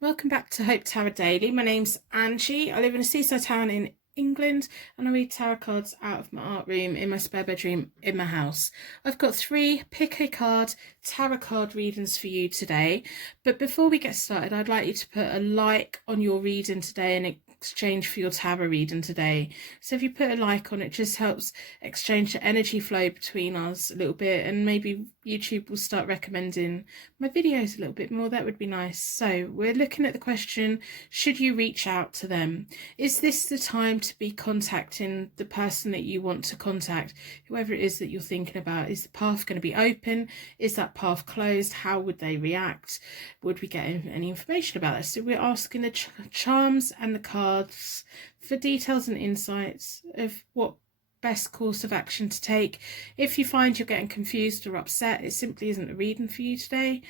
Welcome back to Hope Tarot Daily. My name's Angie. I live in a seaside town in England and I read tarot cards out of my art room in my spare bedroom in my house. I've got 3 pick a card tarot card readings for you today. But before we get started, I'd like you to put a like on your reading today in exchange for your tarot reading today. So if you put a like on, it just helps exchange the energy flow between us a little bit, and maybe YouTube will start recommending my videos a little bit more. That would be nice. So we're looking at the question, should you reach out to them? Is this the time to be contacting the person that you want to contact, whoever it is that you're thinking about? Is the path going to be open? Is that path closed? How would they react? Would we get any information about this? So we're asking the charms and the cards for details and insights of what best course of action to take. If you find you're getting confused or upset, it simply isn't a reading for you today.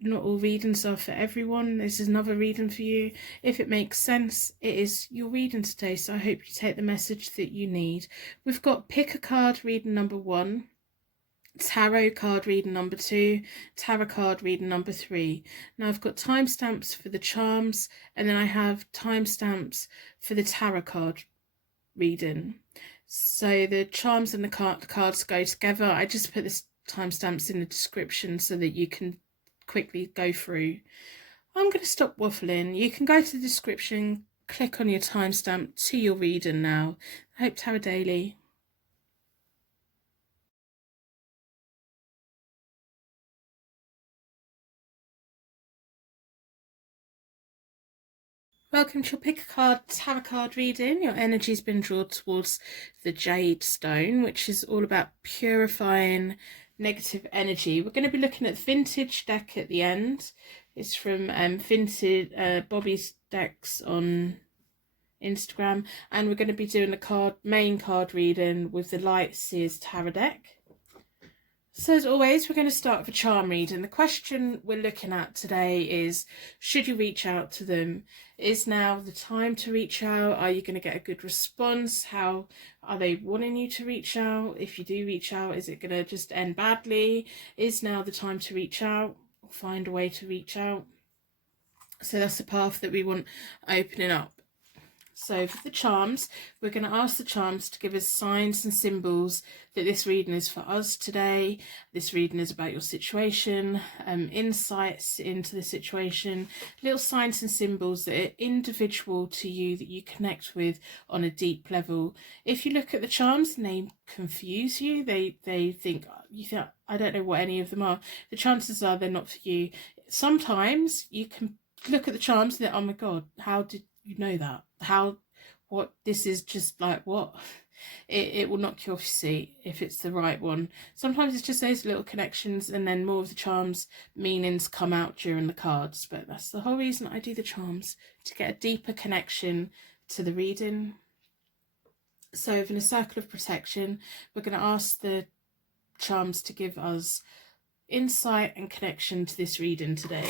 Not all readings are for everyone. This is another reading for you. If it makes sense, it is your reading today, so I hope you take the message that you need. We've got pick a card reading number 1, tarot card reading number 2, tarot card reading number 3. Now I've got timestamps for the charms, and then I have timestamps for the tarot card reading. So the charms and the cards go together. I just put the timestamps in the description so that you can quickly go through. I'm going to stop waffling. You can go to the description, click on your timestamp to your reading now. Hope Tarot Daily. Welcome to your pick a card tarot card reading. Your energy's been drawn towards the Jade Stone, which is all about purifying negative energy. We're going to be looking at the vintage deck at the end. It's from vintage Bobby's decks on Instagram, and we're going to be doing the main card reading with the Light Seers Tarot deck. So as always, we're going to start with a charm reading. The question we're looking at today is, should you reach out to them? Is now the time to reach out? Are you going to get a good response? How are they wanting you to reach out? If you do reach out, is it going to just end badly? Is now the time to reach out? Find a way to reach out. So that's the path that we want opening up. So for the charms, we're going to ask the charms to give us signs and symbols that this reading is for us today. This reading is about your situation, insights into the situation, little signs and symbols that are individual to you, that you connect with on a deep level. If you look at the charms and they confuse you, they think, you think, I don't know what any of them are, the chances are they're not for you. Sometimes you can look at the charms and think, oh my God, how did you know that? What this is just like, what? It will knock you off your seat if it's the right one. Sometimes it's just those little connections, and then more of the charms meanings come out during the cards. But that's the whole reason I do the charms, to get a deeper connection to the reading. So within a circle of protection, we're going to ask the charms to give us insight and connection to this reading today.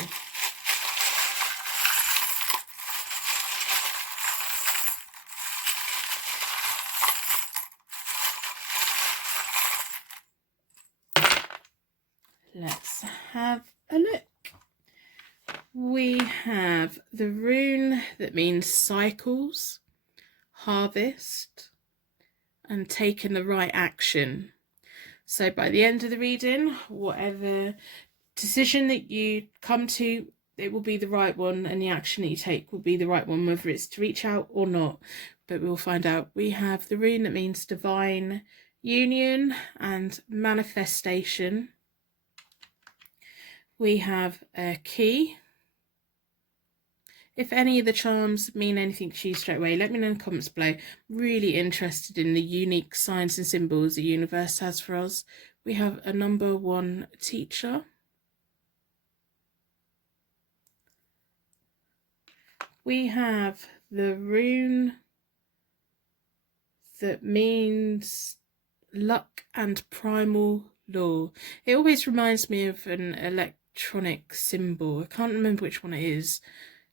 Let's have a look. We have the rune that means cycles, harvest, and taking the right action. So by the end of the reading, whatever decision that you come to, it will be the right one, and the action that you take will be the right one, whether it's to reach out or not. But we'll find out. We have the rune that means divine union and manifestation. We have a key. If any of the charms mean anything to you straight away, let me know in the comments below. I'm really interested in the unique signs and symbols the universe has for us. We have a number 1 teacher. We have the rune that means luck and primal law. It always reminds me of an electronic symbol. I can't remember which one it is.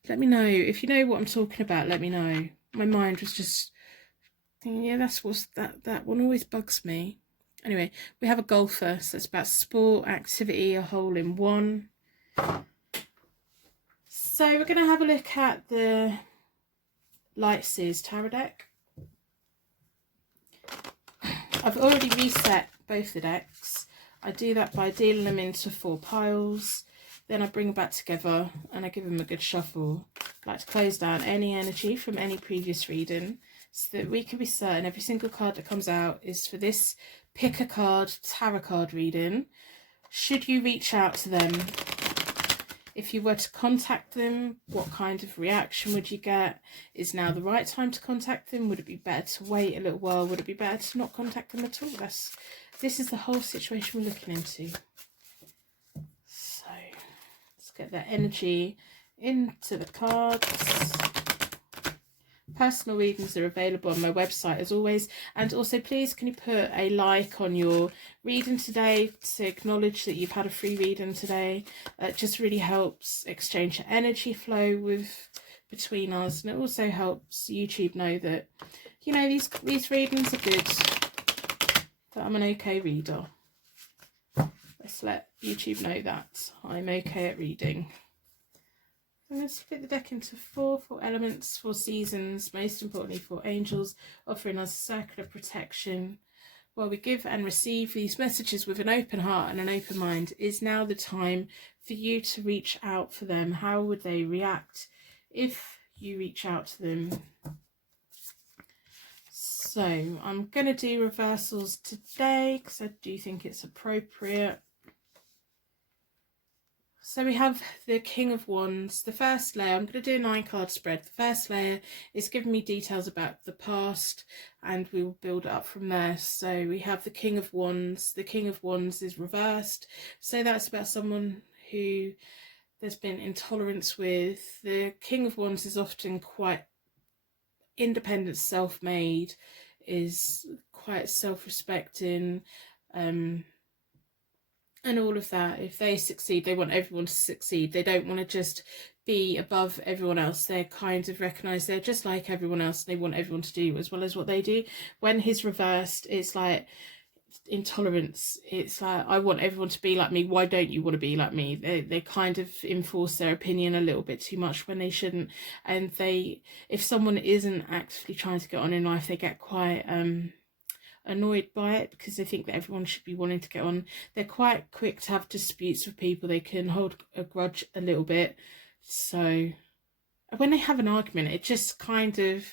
Let me know if you know what I'm talking about. Let me know. My mind was just thinking, yeah, that's what's that one always bugs me. Anyway, we have a golfer, so it's about sport, activity, a hole in one. So we're going to have a look at the Light Seers Tarot deck. I've already reset both the decks. I do that by dealing them into 4 piles. Then I bring them back together and I give them a good shuffle. I like to close down any energy from any previous reading so that we can be certain every single card that comes out is for this pick a card tarot card reading. Should you reach out to them, if you were to contact them, what kind of reaction would you get? Is now the right time to contact them? Would it be better to wait a little while? Would it be better to not contact them at all? This is the whole situation we're looking into. So let's get that energy into the cards. Personal readings are available on my website as always, and also please can you put a like on your reading today to acknowledge that you've had a free reading today. It just really helps exchange energy flow between us, and it also helps YouTube know that, you know, these readings are good, that I'm an okay reader. Let's let YouTube know that I'm okay at reading. I'm going to split the deck into 4 elements, 4 seasons, most importantly 4 angels, offering us a circle of protection. While we give and receive these messages with an open heart and an open mind, is now the time for you to reach out for them. How would they react if you reach out to them? So I'm going to do reversals today because I do think it's appropriate. So we have the King of Wands. The first layer, I'm going to do a 9-card spread. The first layer is giving me details about the past and we will build it up from there. So we have the King of Wands. The King of Wands is reversed. So that's about someone who there's been intolerance with. The King of Wands is often quite independent, self-made, is quite self-respecting, and all of that. If they succeed, they want everyone to succeed. They don't want to just be above everyone else. They kind of recognise they're just like everyone else. They want everyone to do as well as what they do. When he's reversed, it's like intolerance. It's like, I want everyone to be like me. Why don't you want to be like me? They kind of enforce their opinion a little bit too much when they shouldn't. And if someone isn't actively trying to get on in life, they get quite annoyed by it because they think that everyone should be wanting to get on. They're quite quick to have disputes with people. They can hold a grudge a little bit. So when they have an argument, it just kind of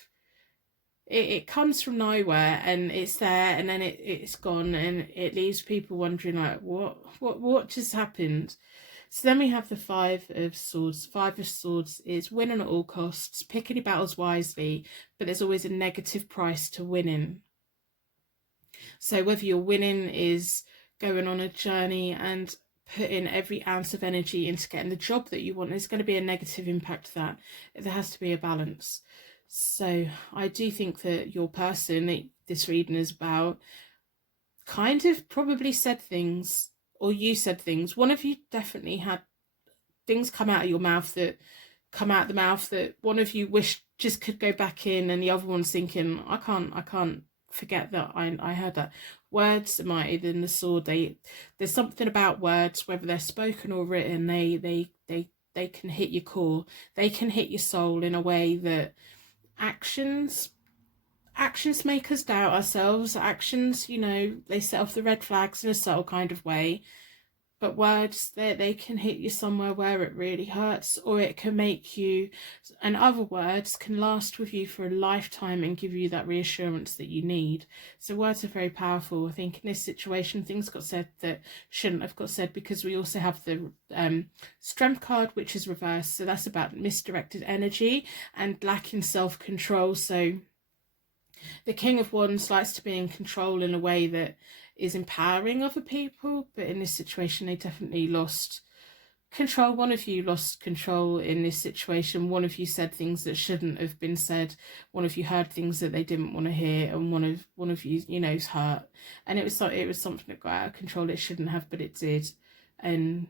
it comes from nowhere and it's there and then it's gone and it leaves people wondering like what just happened. So then we have the 5 of Swords. 5 of Swords is winning at all costs, picking your battles wisely, but there's always a negative price to winning. So whether your winning is going on a journey and putting every ounce of energy into getting the job that you want, there's going to be a negative impact to that. There has to be a balance. So I do think that your person that this reading is about kind of probably said things, or you said things. One of you definitely had things come out of your mouth that one of you wished just could go back in, and the other one's thinking, I can't forget that I heard that. Words are mightier than the sword. There's something about words, whether they're spoken or written, they can hit your core. They can hit your soul in a way that actions make us doubt ourselves. Actions, you know, they set off the red flags in a subtle kind of way. But words, they can hit you somewhere where it really hurts, or it can make you, and other words can last with you for a lifetime and give you that reassurance that you need. So words are very powerful. I think in this situation, things got said that shouldn't have got said, because we also have the Strength card, which is reversed. So that's about misdirected energy and lacking self-control. So the King of Wands likes to be in control in a way that is empowering other people, but in this situation they definitely lost control. One of you lost control in this situation. One of you said things that shouldn't have been said. One of you heard things that they didn't want to hear, and one of you, you know, is hurt. And it was something that got out of control. It shouldn't have, but it did. And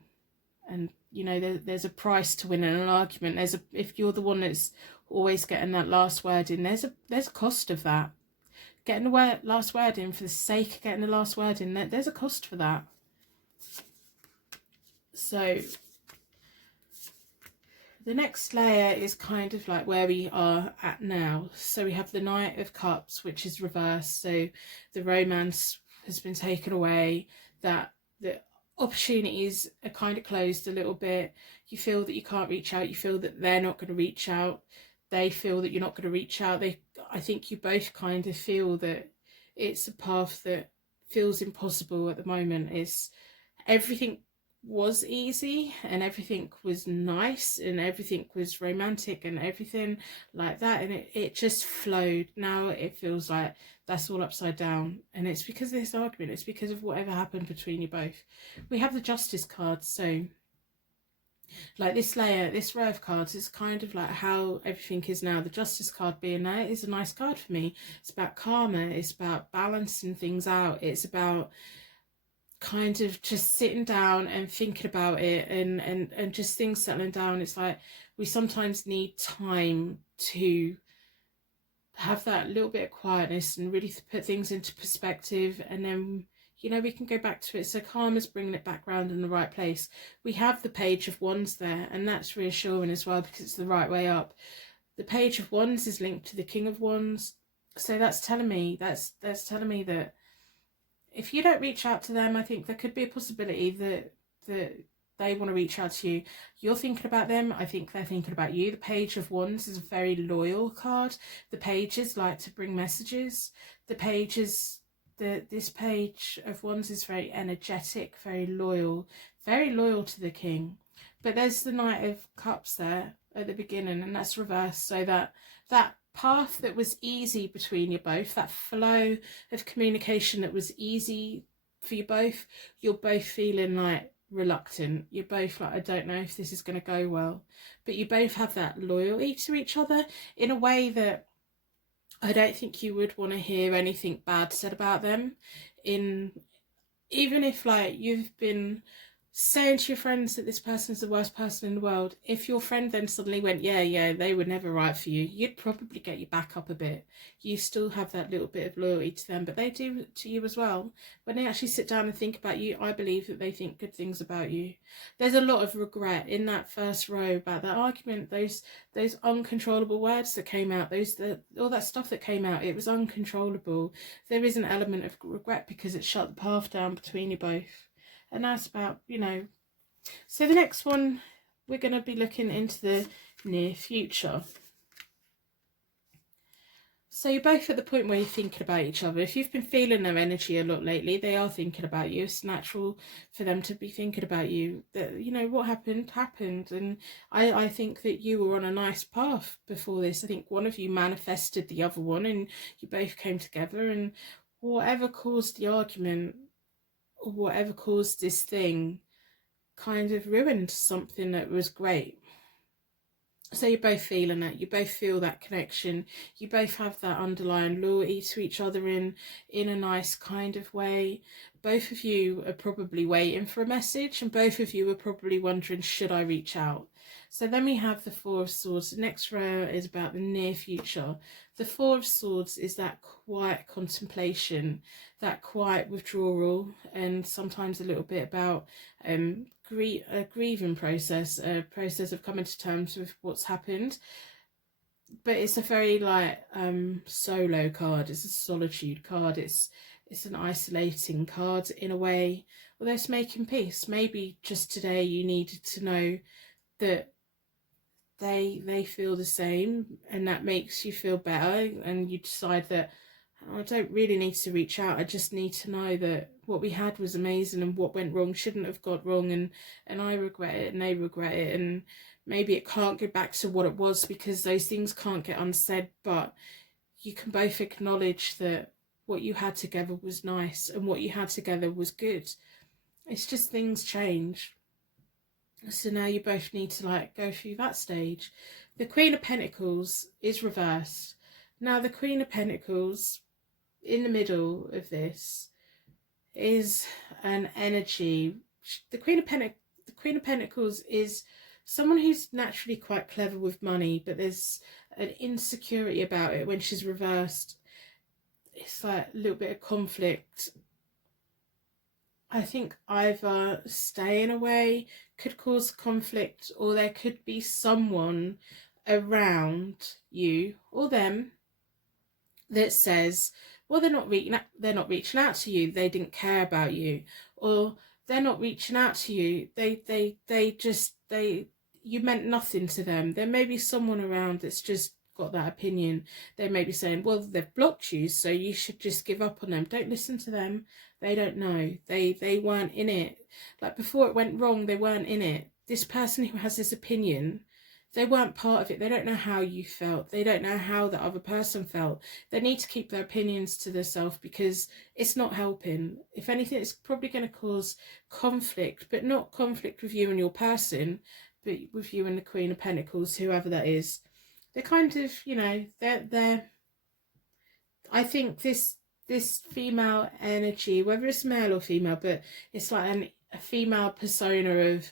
you know, there's a price to winning an argument. If you're the one that's always getting that last word in, there's a cost of that. Getting the last word in for the sake of getting the last word in, there's a cost for that. So The next layer is kind of like where we are at now. So we have the Knight of Cups, which is reversed. So the romance has been taken away, that the opportunities are kind of closed a little bit. You feel that you can't reach out. You feel that they're not going to reach out. They feel that you're not going to reach out. I think you both kind of feel that it's a path that feels impossible at the moment. Is everything was easy and everything was nice and everything was romantic and everything like that, and it just flowed. Now it feels like that's all upside down, and it's because of this argument. It's because of whatever happened between you both. We have the Justice card, so like this layer, this row of cards is kind of like how everything is now. The Justice card being there is a nice card for me. It's about karma, it's about balancing things out, it's about kind of just sitting down and thinking about it, and just things settling down. It's like we sometimes need time to have that little bit of quietness and really put things into perspective, and then we can go back to it. So karma's bringing it back round in the right place. We have the Page of Wands there, and that's reassuring as well because it's the right way up. The Page of Wands is linked to the King of Wands, so that's telling me that's telling me that if you don't reach out to them, I think there could be a possibility that they want to reach out to you. You're thinking about them. I think they're thinking about you. The Page of Wands is a very loyal card. The pages like to bring messages. This Page of Wands is very energetic, very loyal to the King. But there's the Knight of Cups there at the beginning, and that's reversed, so that path that was easy between you both, that flow of communication that was easy for you both, you're both feeling like reluctant. You're both like, I don't know if this is going to go well. But you both have that loyalty to each other in a way that I don't think you would want to hear anything bad said about them. Even if like you've been saying to your friends that this person is the worst person in the world, if your friend then suddenly went, yeah, they were never right for you, you'd probably get you back up a bit. You still have that little bit of loyalty to them, but they do to you as well. When they actually sit down and think about you, I believe that they think good things about you. There's a lot of regret in that first row about that argument, those uncontrollable words that came out, all that stuff that came out, it was uncontrollable. There is an element of regret because it shut the path down between you both. And that's about, So the next one, we're going to be looking into the near future. So you're both at the point where you're thinking about each other. If you've been feeling their energy a lot lately, they are thinking about you. It's natural for them to be thinking about you. That, what happened. And I think that you were on a nice path before this. I think one of you manifested the other one and you both came together, and whatever caused the argument, or whatever caused this thing, kind of ruined something that was great. So you're both feeling it. You both feel that connection. You both have that underlying loyalty to each other in a nice kind of way. Both of you are probably waiting for a message, and both of you are probably wondering, should I reach out? So then we have the Four of Swords. The next row is about the near future. The Four of Swords is that quiet contemplation, that quiet withdrawal, and sometimes a little bit about a grieving process, a process of coming to terms with what's happened. But it's a very solo card. It's a solitude card. It's an isolating card in a way, although it's making peace. Maybe just today you needed to know that they feel the same, and that makes you feel better, and you decide that I don't really need to reach out. I just need to know that what we had was amazing, and what went wrong shouldn't have got wrong, and I regret it and they regret it, and maybe it can't go back to what it was because those things can't get unsaid, but you can both acknowledge that what you had together was nice and what you had together was good. It's just things change. So now you both need to go through that stage. The Queen of Pentacles is reversed. Now the Queen of Pentacles in the middle of this is an energy. The Queen of Pentacles is someone who's naturally quite clever with money, but there's an insecurity about it when she's reversed. It's like a little bit of conflict. I think either staying away could cause conflict, or there could be someone around you or them that says, well, they're not reaching out to you, they didn't care about you, or they're not reaching out to you, they you meant nothing to them. There may be someone around that's just got that opinion. They may be saying, well, they've blocked you, so you should just give up on them. Don't listen to them. They don't know. They weren't in it. Like, before it went wrong, they weren't in it. This person who has this opinion, they weren't part of it. They don't know how you felt. They don't know how the other person felt. They need to keep their opinions to themselves, because it's not helping. If anything, it's probably going to cause conflict, but not conflict with you and your person, but with you and the Queen of Pentacles, whoever that is. They're kind of, you know, they're I think this female energy, whether it's male or female, but it's like a female persona of,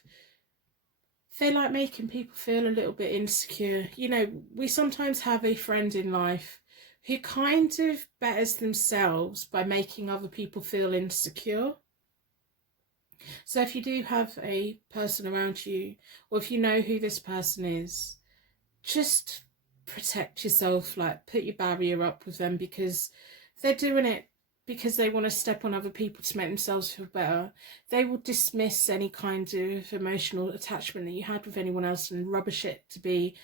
they like making people feel a little bit insecure. You know, we sometimes have a friend in life who kind of betters themselves by making other people feel insecure. So if you do have a person around you, or if you know who this person is, just protect yourself, like put your barrier up with them, because they're doing it because they want to step on other people to make themselves feel better. They will dismiss any kind of emotional attachment that you had with anyone else and rubbish it to be,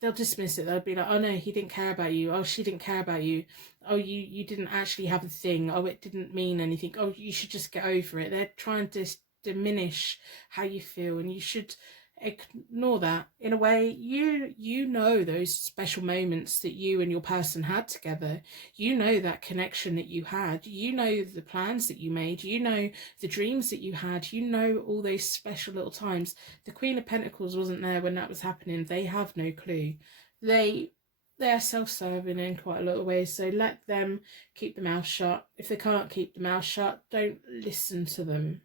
they'll dismiss it. They'll be like, oh no, he didn't care about you. Oh, she didn't care about you. Oh, you didn't actually have a thing. Oh, it didn't mean anything. Oh, you should just get over it. They're trying to diminish how you feel, and you should ignore that. In a way, you know those special moments that you and your person had together. You know that connection that you had. You know the plans that you made. You know the dreams that you had. You know all those special little times. The Queen of Pentacles wasn't there when that was happening. They have no clue. They're self-serving in quite a lot of ways, so let them keep the mouth shut. If they can't keep the mouth shut, don't listen to them.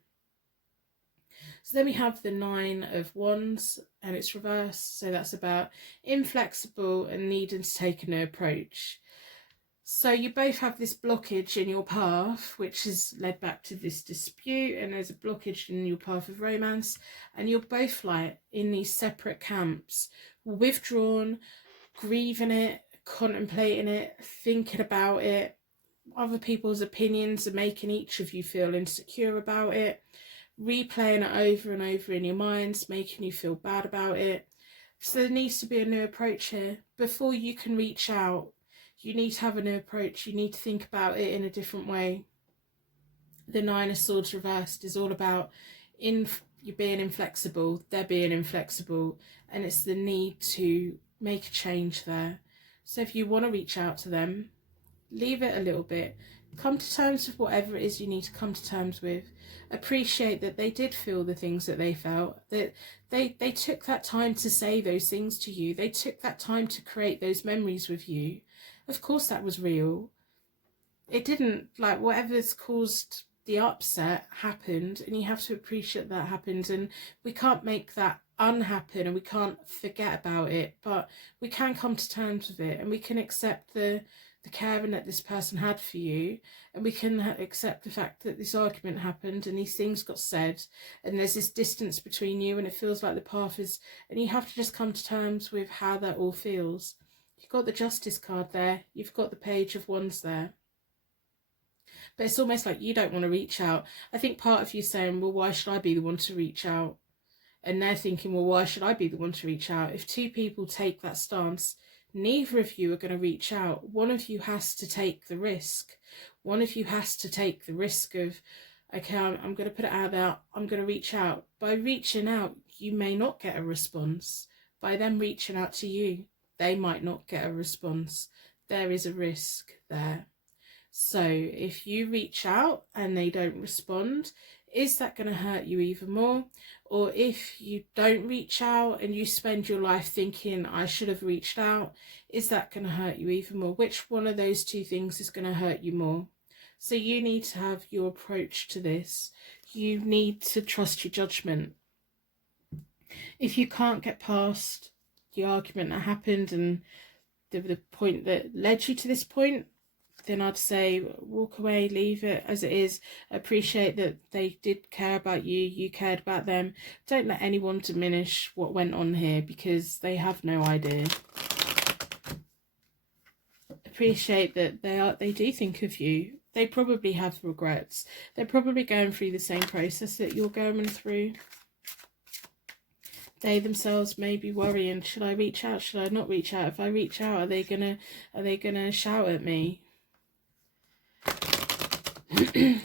So then we have the Nine of Wands, and it's reversed. So that's about inflexible and needing to take a new approach. So you both have this blockage in your path, which has led back to this dispute, and there's a blockage in your path of romance, and you're both like in these separate camps, withdrawn, grieving it, contemplating it, thinking about it. Other people's opinions are making each of you feel insecure about it, replaying it over and over in your minds, making you feel bad about it. So there needs to be a new approach here. Before you can reach out, you need to have a new approach. You need to think about it in a different way. The Nine of Swords reversed is all about you being inflexible, they're being inflexible, and it's the need to make a change there. So if you want to reach out to them, leave it a little bit. Come to terms with whatever it is you need to come to terms with. Appreciate that they did feel the things that they felt, that they took that time to say those things to you. They took that time to create those memories with you. Of course that was real. It didn't, like, whatever's caused the upset happened, and you have to appreciate that happened, and we can't make that unhappen, and we can't forget about it, but we can come to terms with it, and we can accept the caring that this person had for you, and we can accept the fact that this argument happened and these things got said, and there's this distance between you, and it feels like the path is, and you have to just come to terms with how that all feels. You've got the Justice card there, you've got the Page of Wands there, but it's almost like you don't want to reach out. I think part of you saying, well, why should I be the one to reach out? And they're thinking, well, why should I be the one to reach out? If two people take that stance, neither of you are going to reach out. One of you has to take the risk. One of you has to take the risk of, okay, I'm going to put it out there, I'm going to reach out. By reaching out, you may not get a response. By them reaching out to you, they might not get a response. There is a risk there. So if you reach out and they don't respond, is that going to hurt you even more? Or if you don't reach out and you spend your life thinking, I should have reached out, is that going to hurt you even more? Which one of those two things is going to hurt you more? So you need to have your approach to this. You need to trust your judgment. If you can't get past the argument that happened and the point that led you to this point, then I'd say walk away, leave it as it is. Appreciate that they did care about you, you cared about them. Don't let anyone diminish what went on here, because they have no idea. Appreciate that they do think of you. They probably have regrets. They're probably going through the same process that you're going through. They themselves may be worrying, should I reach out, should I not reach out? If I reach out, are they gonna shout at me?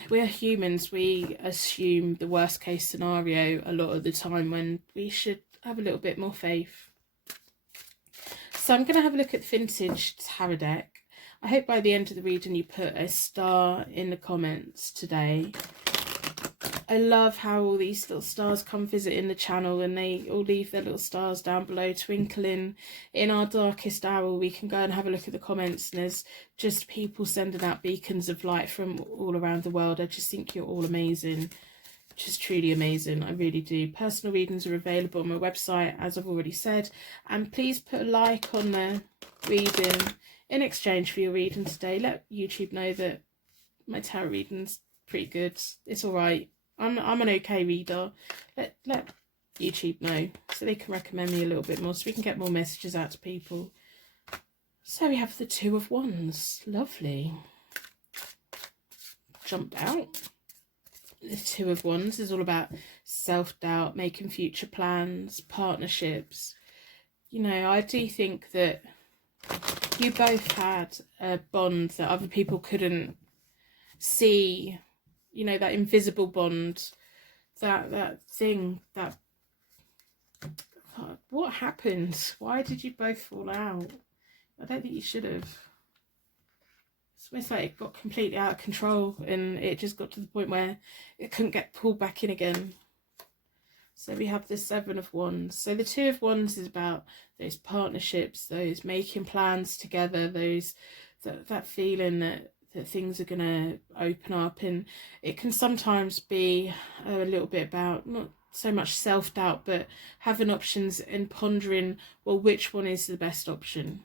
We're humans, we assume the worst case scenario a lot of the time, when we should have a little bit more faith. So I'm going to have a look at the vintage tarot deck. I hope by the end of the reading you put a star in the comments today. I love how all these little stars come visiting the channel, and they all leave their little stars down below twinkling. In our darkest hour, we can go and have a look at the comments, and there's just people sending out beacons of light from all around the world. I just think you're all amazing. Just truly amazing. I really do. Personal readings are available on my website, as I've already said. And please put a like on the reading in exchange for your reading today. Let YouTube know that my tarot reading's pretty good. It's all right. I'm an okay reader. Let YouTube know so they can recommend me a little bit more, so we can get more messages out to people. So we have the Two of Wands. Lovely. Jumped out. The Two of Wands is all about self-doubt, making future plans, partnerships. You know, I do think that you both had a bond that other people couldn't see. You know, that invisible bond, that thing, that... What happened? Why did you both fall out? I don't think you should have. It's almost like it got completely out of control, and it just got to the point where it couldn't get pulled back in again. So we have the Seven of Wands. So the Two of Wands is about those partnerships, those making plans together, those that feeling that things are going to open up. And it can sometimes be a little bit about not so much self-doubt, but having options and pondering, well, which one is the best option.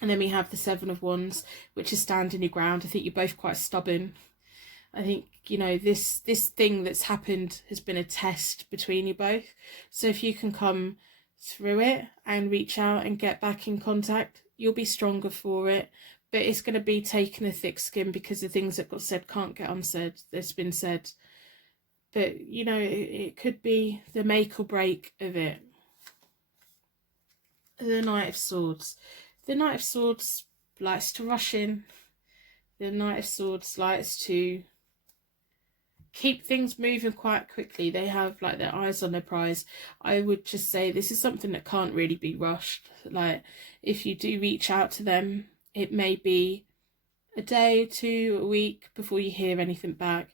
And then we have the Seven of Wands, which is standing your ground. I think you're both quite stubborn. I think, you know, this thing that's happened has been a test between you both. So if you can come through it and reach out and get back in contact, you'll be stronger for it. But it's going to be taking a thick skin, because the things that got said can't get unsaid. That's been said. But, you know, it could be the make or break of it. The Knight of Swords. The Knight of Swords likes to rush in. The Knight of Swords likes to keep things moving quite quickly. They have like their eyes on their prize. I would just say this is something that can't really be rushed. Like, if you do reach out to them, it may be a day, 2, a week before you hear anything back.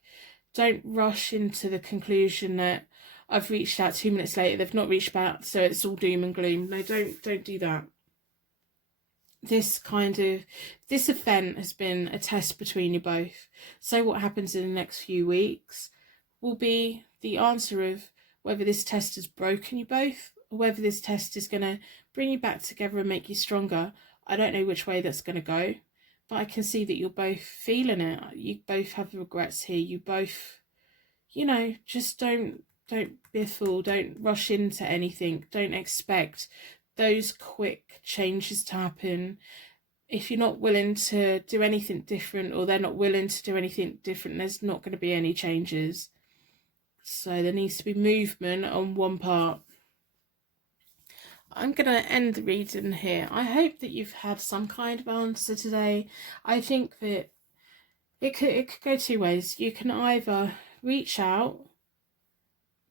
Don't rush into the conclusion that I've reached out 2 minutes later, they've not reached back, so it's all doom and gloom. No, don't do that. This event has been a test between you both. So what happens in the next few weeks will be the answer of whether this test has broken you both, or whether this test is going to bring you back together and make you stronger. I don't know which way that's going to go, but I can see that you're both feeling it. You both have regrets here. You both, you know, just don't be a fool. Don't rush into anything. Don't expect those quick changes to happen. If you're not willing to do anything different, or they're not willing to do anything different, there's not going to be any changes. So there needs to be movement on one part. I'm going to end the reading here. I hope that you've had some kind of answer today. I think that it could go two ways. You can either reach out,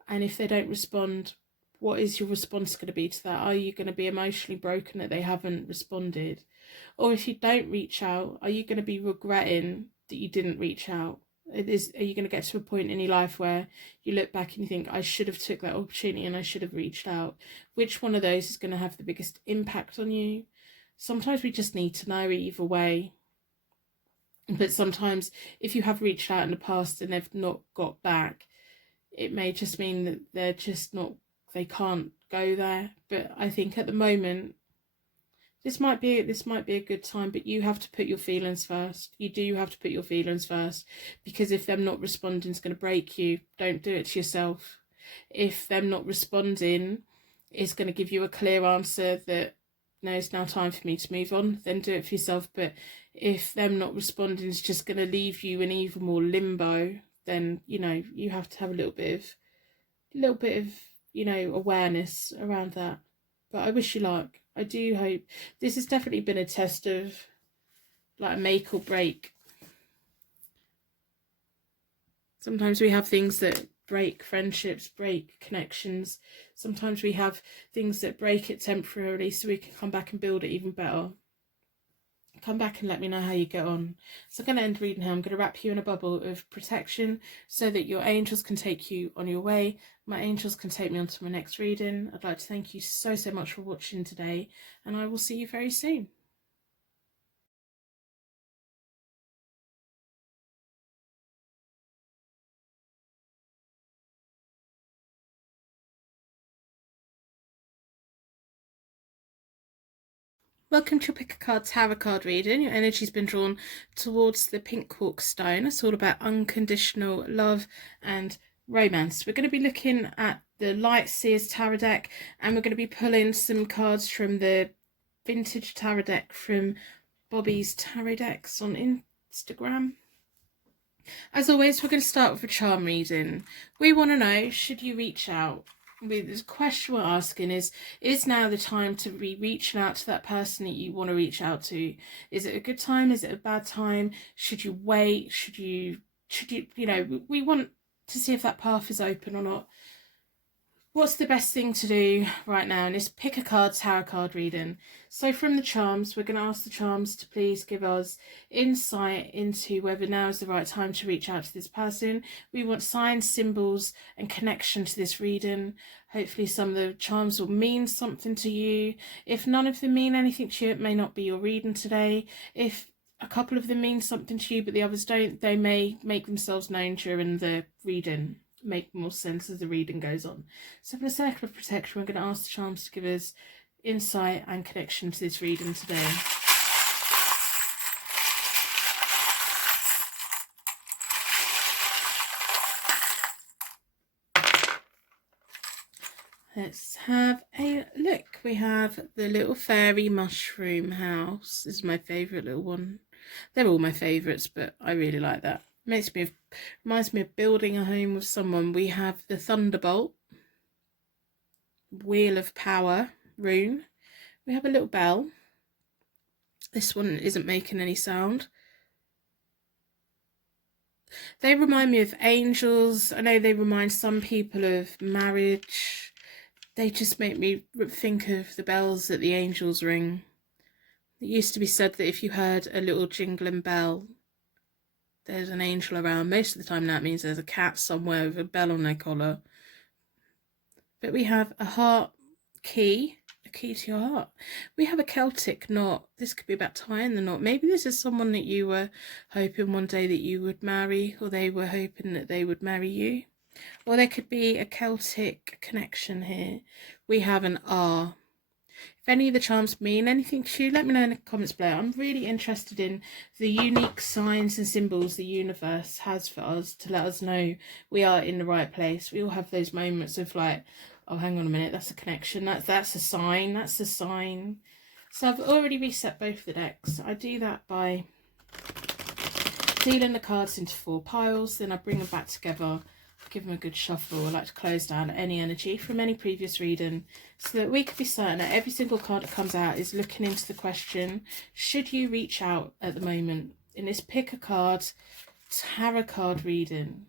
and if they don't respond, what is your response going to be to that? Are you going to be emotionally broken that they haven't responded? Or if you don't reach out, are you going to be regretting that you didn't reach out? Are you going to get to a point in your life where you look back and you think, I should have took that opportunity and I should have reached out? Which one of those is going to have the biggest impact on you? Sometimes we just need to know either way. But sometimes if you have reached out in the past and they've not got back, it may just mean that they're just not, they can't go there. But I think at the moment, This might be a good time, but you have to put your feelings first. You do have to put your feelings first, because if them not responding is going to break you, don't do it to yourself. If them not responding is going to give you a clear answer that no, it's now time for me to move on, then do it for yourself. But if them not responding is just going to leave you in even more limbo, then you have to have a little bit of awareness around that. But I wish you luck. I do hope. This has definitely been a test of like a make or break. Sometimes we have things that break friendships, break connections. Sometimes we have things that break it temporarily so we can come back and build it even better. Come back and let me know how you get on. So I'm going to end reading here. I'm going to wrap you in a bubble of protection so that your angels can take you on your way. My angels can take me on to my next reading. I'd like to thank you so much for watching today, and I will see you very soon. Welcome to your Pick a Card Tarot card reading. Your energy's been drawn towards the pink quartz stone. It's all about unconditional love and romance. We're going to be looking at the Light Seers Tarot deck, and we're going to be pulling some cards from the Vintage Tarot deck from Bobby's Tarot Decks on Instagram. As always, we're going to start with a charm reading. We want to know, should you reach out? The question we're asking is now the time to be reaching out to that person that you want to reach out to? Is it a good time? Is it a bad time? Should you wait? Should you we want to see if that path is open or not. What's the best thing to do right now in this Pick a Card Tarot card reading? So from the charms, we're going to ask the charms to please give us insight into whether now is the right time to reach out to this person. We want signs, symbols, and connection to this reading. Hopefully some of the charms will mean something to you. If none of them mean anything to you, it may not be your reading today. If a couple of them mean something to you but the others don't, they may make themselves known during the reading. Make more sense as the reading goes on. So for the circle of protection, we're going to ask the charms to give us insight and connection to this reading today. Let's have a look. We have the little fairy mushroom house. This is my favourite little one. They're all my favourites, but I really like that. Reminds me of building a home with someone. We have the Thunderbolt, Wheel of Power rune. We have a little bell. This one isn't making any sound. They remind me of angels. I know they remind some people of marriage. They just make me think of the bells that the angels ring. It used to be said that if you heard a little jingling bell, there's an angel around. Most of the time that means there's a cat somewhere with a bell on their collar. But we have a heart key, a key to your heart. We have a Celtic knot. This could be about tying the knot. Maybe this is someone that you were hoping one day that you would marry, or they were hoping that they would marry you. Or there could be a Celtic connection here. We have an R. If any of the charms mean anything to you, let me know in the comments below. I'm really interested in the unique signs and symbols the universe has for us to let us know we are in the right place. We all have those moments of like, oh, hang on a minute, that's a connection. That's a sign. That's a sign. So I've already reset both the decks. I do that by dealing the cards into 4 piles. Then I bring them back together. Give them a good shuffle. I like to close down any energy from any previous reading so that we can be certain that every single card that comes out is looking into the question, should you reach out at the moment in this Pick a Card Tarot card reading?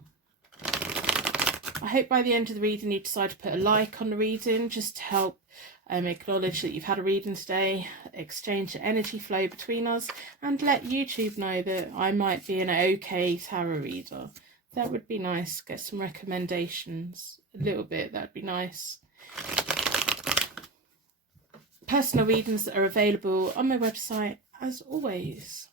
I hope by the end of the reading you decide to put a like on the reading just to help acknowledge that you've had a reading today, exchange the energy flow between us, and let YouTube know that I might be an okay tarot reader. That would be nice. Get some recommendations. A little bit. That'd be nice. Personal readings that are available on my website, as always.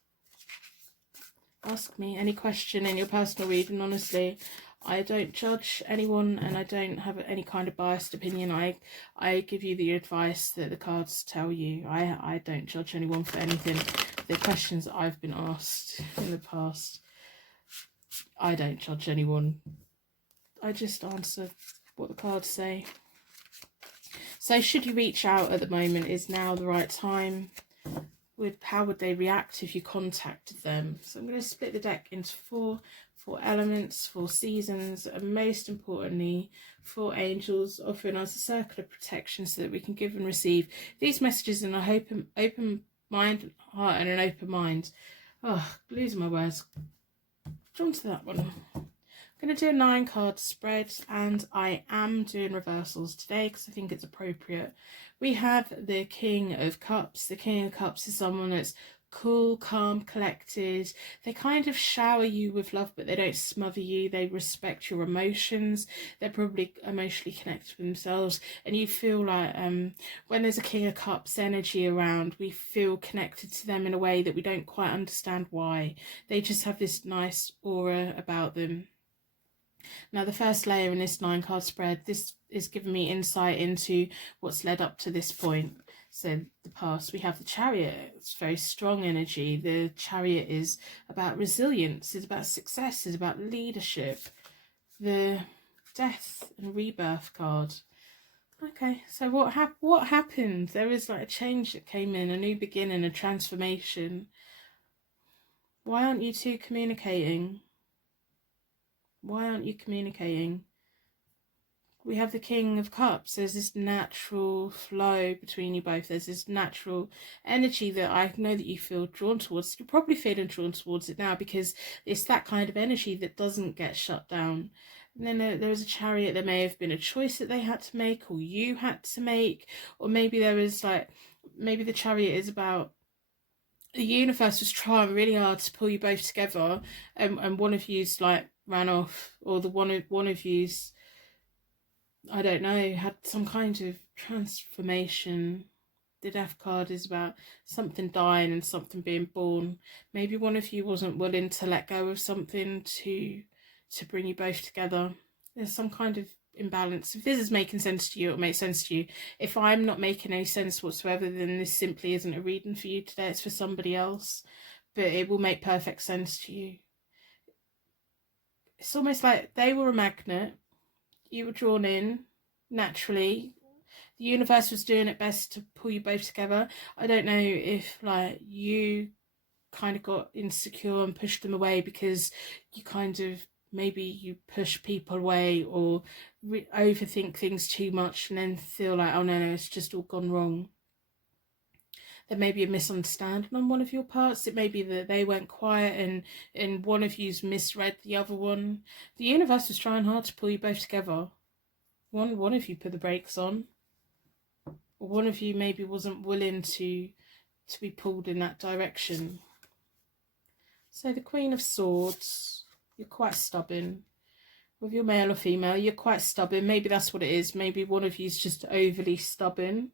Ask me any question in your personal reading, honestly. I don't judge anyone, and I don't have any kind of biased opinion. I give you the advice that the cards tell you. I don't judge anyone for anything. The questions that I've been asked in the past, I don't judge anyone. I just answer what the cards say. So should you reach out at the moment, is now the right time? How would they react if you contacted them? So I'm going to split the deck into four elements, 4 seasons, and most importantly, 4 angels, offering us a circle of protection so that we can give and receive these messages in a open mind, heart, and an open mind. Oh, losing my words. Drawn to that one. I'm going to do a 9 card spread, and I am doing reversals today because I think it's appropriate. We have the King of Cups. The King of Cups is someone that's cool, calm, collected. They kind of shower you with love, but they don't smother you. They respect your emotions. They're probably emotionally connected with themselves, and you feel like when there's a King of Cups energy around, we feel connected to them in a way that we don't quite understand why. They just have this nice aura about them. Now, the first layer in this 9 card spread, this is giving me insight into what's led up to this point. So the past, we have the Chariot. It's very strong energy. The Chariot is about resilience, it's about success, it's about leadership. The Death and Rebirth card. Okay, so what happened? There was like a change that came in, a new beginning, a transformation. Why aren't you two communicating? Why aren't you communicating? We have the King of Cups. There's this natural flow between you both. There's this natural energy that I know that you feel drawn towards. You're probably feeling drawn towards it now because it's that kind of energy that doesn't get shut down. And then there was a Chariot. There may have been a choice that they had to make, or you had to make, or maybe there was maybe the Chariot is about the universe was trying really hard to pull you both together, and one of you's ran off, or the one of you's, I don't know, had some kind of transformation. The Death card is about something dying and something being born. Maybe one of you wasn't willing to let go of something to bring you both together. There's some kind of imbalance. If this is making sense to you, it'll make sense to you. If I'm not making any sense whatsoever, then this simply isn't a reading for you today. It's for somebody else, but it will make perfect sense to you. It's almost like they were a magnet. You were drawn in naturally. The universe was doing its best to pull you both together. I don't know if you kind of got insecure and pushed them away because you kind of, maybe you push people away or overthink things too much and then feel like, oh no, it's just all gone wrong. There may be a misunderstanding on one of your parts. It may be that they went quiet and one of you's misread the other one. The universe was trying hard to pull you both together. One of you put the brakes on. Or one of you maybe wasn't willing to be pulled in that direction. So the Queen of Swords, you're quite stubborn. With your male or female, you're quite stubborn. Maybe that's what it is. Maybe one of you's just overly stubborn.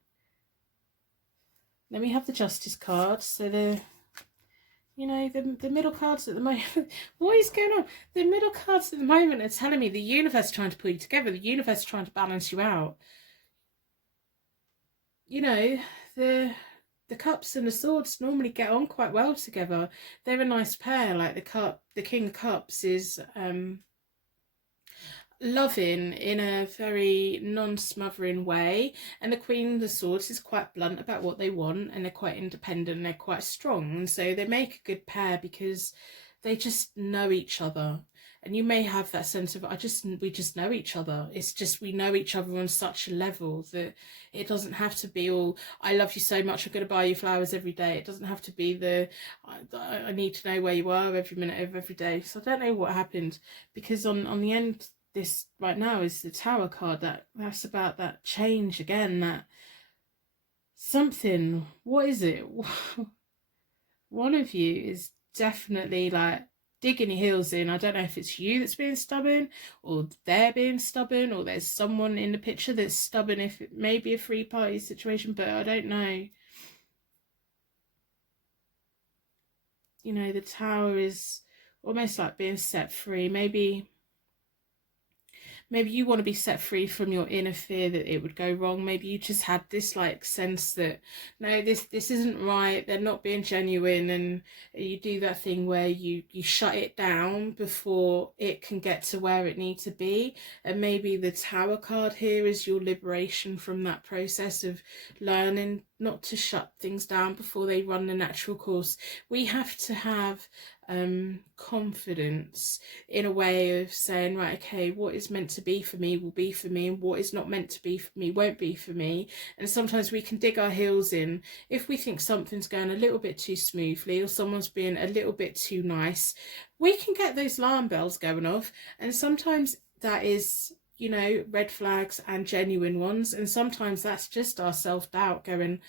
Then we have the Justice card. So the middle cards at the moment. What is going on? The middle cards at the moment are telling me the universe is trying to pull you together. The universe is trying to balance you out. The Cups and the Swords normally get on quite well together. They're a nice pair. Like the King of Cups is loving in a very non-smothering way, and the Queen of the Swords is quite blunt about what they want, and they're quite independent and they're quite strong, and so they make a good pair because they just know each other. And you may have that sense of we just know each other. It's just we know each other on such a level that it doesn't have to be all, I love you so much, I'm going to buy you flowers every day. It doesn't have to be I need to know where you are every minute of every day. So I don't know what happened, because on the end, this right now is the Tower card. That's about that change again, that something. What is it? One of you is definitely digging your heels in. I don't know if it's you that's being stubborn, or they're being stubborn, or there's someone in the picture that's stubborn. If it may be a 3-party situation, but I don't know. The Tower is almost like being set free. Maybe maybe you want to be set free from your inner fear that it would go wrong. Maybe you just had this like sense that no, this isn't right, they're not being genuine, and you do that thing where you shut it down before it can get to where it needs to be. And maybe the Tower card here is your liberation from that process of learning not to shut things down before they run the natural course. We have to have confidence in a way of saying, right, okay, what is meant to be for me will be for me, and what is not meant to be for me won't be for me. And sometimes we can dig our heels in if we think something's going a little bit too smoothly, or someone's being a little bit too nice. We can get those alarm bells going off, and sometimes that is, you know, red flags and genuine ones, and sometimes that's just our self-doubt going,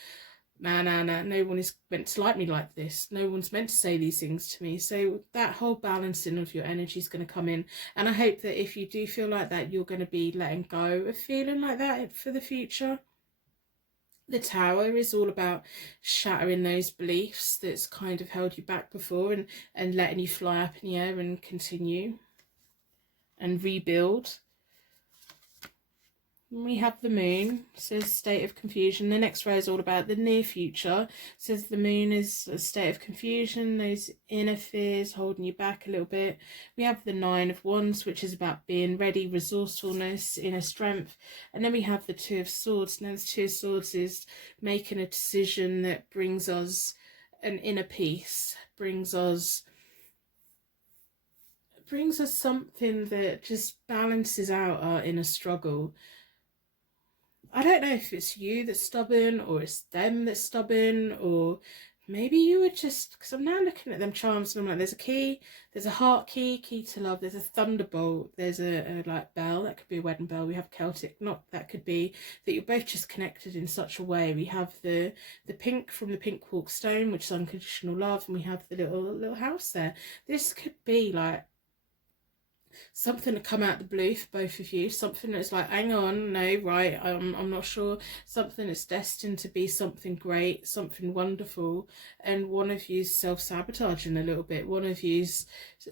nah, no one is meant to like me like this, no one's meant to say these things to me. So that whole balancing of your energy is going to come in, and I hope that if you do feel like that, you're going to be letting go of feeling like that for the future. The Tower is all about shattering those beliefs that's kind of held you back before, and letting you fly up in the air and continue and rebuild. We have the Moon, says state of confusion. The next row is all about the near future. Says the Moon is a state of confusion, those inner fears holding you back a little bit. We have the Nine of Wands, which is about being ready, resourcefulness, inner strength. And then we have the Two of Swords. Now the Two of Swords is making a decision that brings us an inner peace, brings us something that just balances out our inner struggle. I don't know if it's you that's stubborn, or it's them that's stubborn, or maybe you were just, because I'm now looking at them charms and I'm like, there's a key, there's a heart key, key to love, there's a thunderbolt, there's a like bell, that could be a wedding bell, we have Celtic, not, that could be that you're both just connected in such a way. We have the pink from the pink quartz stone, which is unconditional love, and we have the little house there. This could be like something to come out the blue for both of you, something that's like, hang on, no, right, I'm not sure, something that's destined to be something great, something wonderful, and one of you's self-sabotaging a little bit, one of you's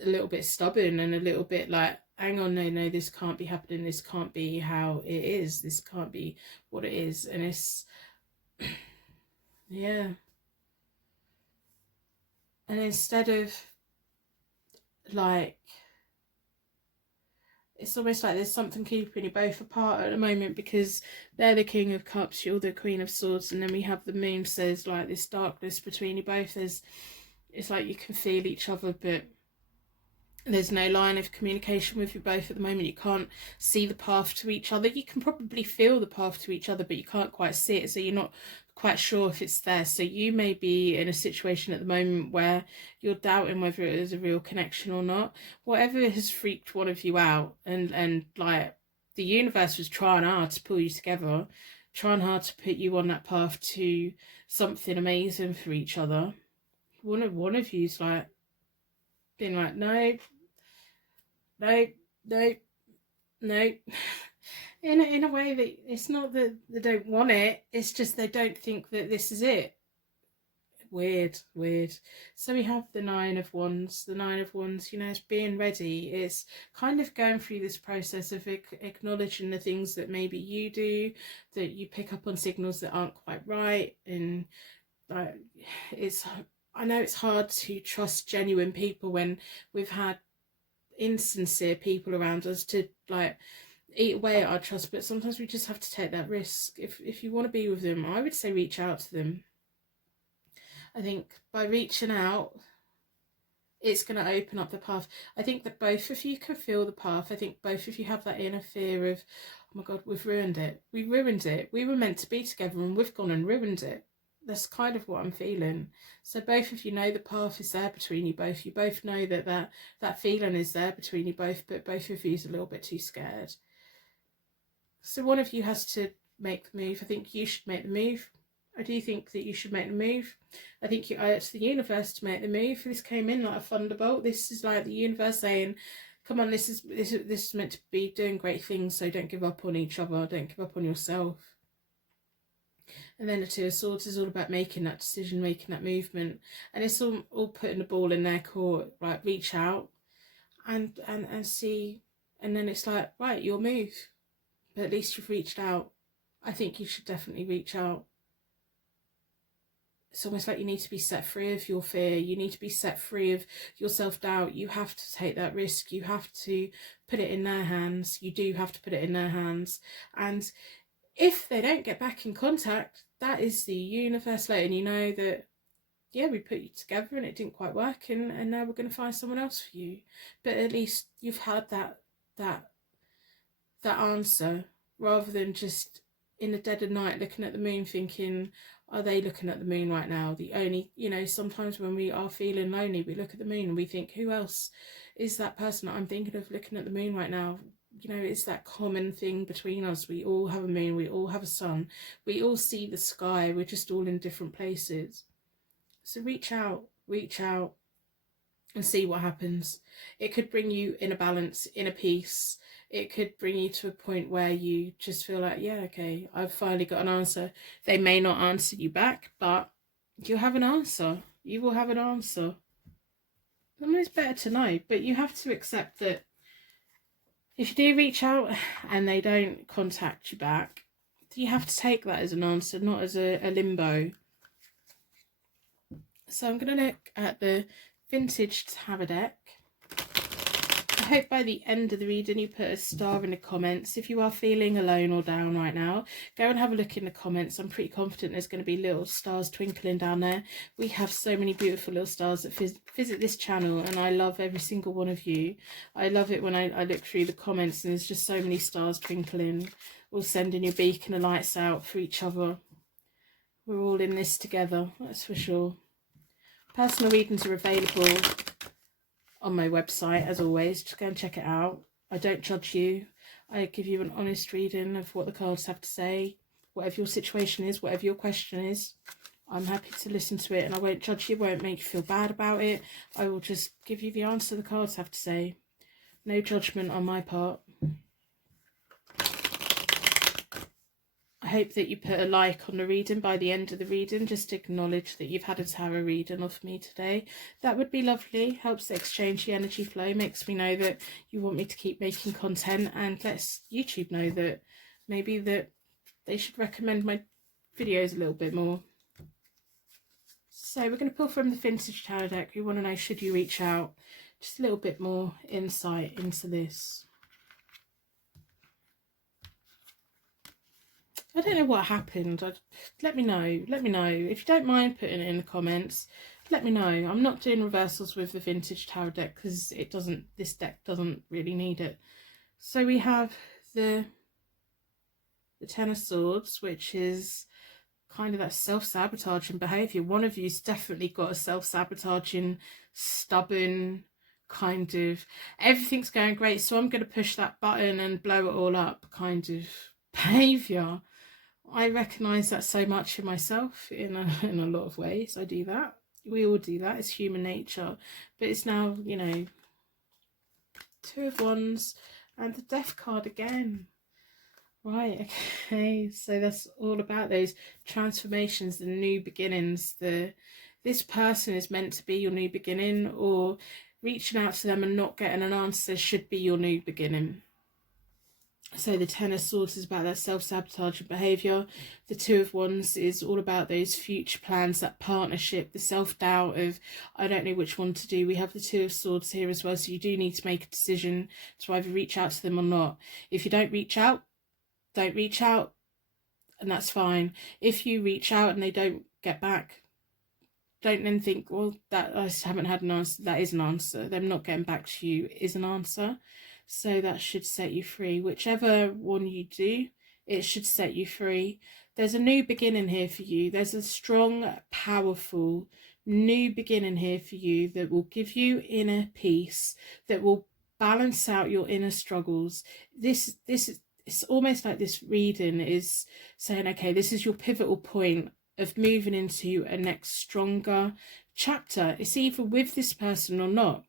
a little bit stubborn and a little bit like, hang on, no, this can't be happening, this can't be how it is, this can't be what it is. And it's yeah, and instead of like, it's almost like there's something keeping you both apart at the moment, because they're the King of Cups, you're the Queen of Swords, and then we have the Moon, so there's like this darkness between you both. It's like you can feel each other, but there's no line of communication with you both at the moment. You can't see the path to each other. You can probably feel the path to each other, but you can't quite see it, so you're not quite sure if it's there. So you may be in a situation at the moment where you're doubting whether it is a real connection or not. Whatever has freaked one of you out, and like the universe was trying hard to pull you together, trying hard to put you on that path to something amazing for each other. One of you's like been like, no in a way that it's not that they don't want it, it's just they don't think that this is it. Weird. So we have the Nine of Wands. The Nine of Wands, you know, it's being ready. It's kind of going through this process of acknowledging the things that maybe you do, that you pick up on signals that aren't quite right. And I know it's hard to trust genuine people when we've had insincere people around us to like eat away at our trust, but sometimes we just have to take that risk. If you want to be with them, I would say reach out to them. I think by reaching out, it's going to open up the path. I think that both of you can feel the path. I think both of you have that inner fear of, oh my God, we've ruined it. We ruined it. We were meant to be together and we've gone and ruined it. That's kind of what I'm feeling. So both of you know the path is there between you both. You both know that feeling is there between you both, but both of you is a little bit too scared. So one of you has to make the move. I think you should make the move. I do think that you should make the move. I think you owe it to the universe to make the move. This came in like a thunderbolt. This is like the universe saying, come on, this is meant to be doing great things, so don't give up on each other. Don't give up on yourself. And then the Two of Swords is all about making that decision, making that movement. And it's all putting the ball in their court, right? Reach out and see And then it's like, right, your move. But at least you've reached out. I think you should definitely reach out. It's almost like you need to be set free of your fear. You need to be set free of your self-doubt. You have to take that risk. You have to put it in their hands. You do have to put it in their hands. And if they don't get back in contact, that is the universe letting you know that, yeah, we put you together and it didn't quite work, and now we're going to find someone else for you. But at least you've had that answer, rather than just in the dead of night looking at the moon thinking, are they looking at the moon right now? The only, sometimes when we are feeling lonely, we look at the moon and we think, who else is that person that I'm thinking of looking at the moon right now? It's that common thing between us. We all have a moon, we all have a sun, we all see the sky, we're just all in different places. So reach out and see what happens. It could bring you in a balance, in a peace. It could bring you to a point where you just feel like, yeah, okay, I've finally got an answer. They may not answer you back, but you'll have an answer. You will have an answer. And it's better to know, but you have to accept that if you do reach out and they don't contact you back, you have to take that as an answer, not as a limbo. So I'm going to look at the vintage tarot deck. I hope by the end of the reading you put a star in the comments. If you are feeling alone or down right now, go and have a look in the comments. I'm pretty confident there's going to be little stars twinkling down there. We have so many beautiful little stars that visit this channel, and I love every single one of you. I love it when I look through the comments and there's just so many stars twinkling, all sending your beacon of lights out for each other. We're all in this together, that's for sure. Personal readings are available on my website, as always. Just go and check it out. I don't judge you. I give you an honest reading of what the cards have to say. Whatever your situation is, whatever your question is, I'm happy to listen to it, and I won't judge you, won't make you feel bad about it. I will just give you the answer the cards have to say. No judgment on my part. I hope that you put a like on the reading by the end of the reading, just to acknowledge that you've had a tarot reading of me today. That would be lovely. Helps exchange the energy flow, makes me know that you want me to keep making content, and lets YouTube know that maybe that they should recommend my videos a little bit more. So we're going to pull from the vintage tarot deck. We want to know, should you reach out? Just a little bit more insight into this. I don't know what happened. Let me know. Let me know. If you don't mind putting it in the comments, let me know. I'm not doing reversals with the vintage tarot deck because this deck doesn't really need it. So we have the Ten of Swords, which is kind of that self-sabotaging behaviour. One of you's definitely got a self-sabotaging, stubborn kind of, everything's going great, so I'm going to push that button and blow it all up kind of behaviour. I recognise that so much in myself in a lot of ways. I do that. We all do that. It's human nature. But it's now, Two of Wands and the Death card again. Right, okay. So that's all about those transformations, the new beginnings. This person is meant to be your new beginning, or reaching out to them and not getting an answer should be your new beginning. So the Ten of Swords is about that self-sabotaging behaviour. The Two of Wands is all about those future plans, that partnership, the self-doubt of, I don't know which one to do. We have the Two of Swords here as well, so you do need to make a decision to either reach out to them or not. If you don't reach out, don't reach out, and that's fine. If you reach out and they don't get back, don't then think, well, that I haven't had an answer. That is an answer. Them not getting back to you is an answer. So that should set you free. Whichever one you do, it should set you free. There's a new beginning here for you. There's a strong, powerful new beginning here for you that will give you inner peace, that will balance out your inner struggles. It's almost like this reading is saying, okay, this is your pivotal point of moving into a next stronger chapter. It's either with this person or not.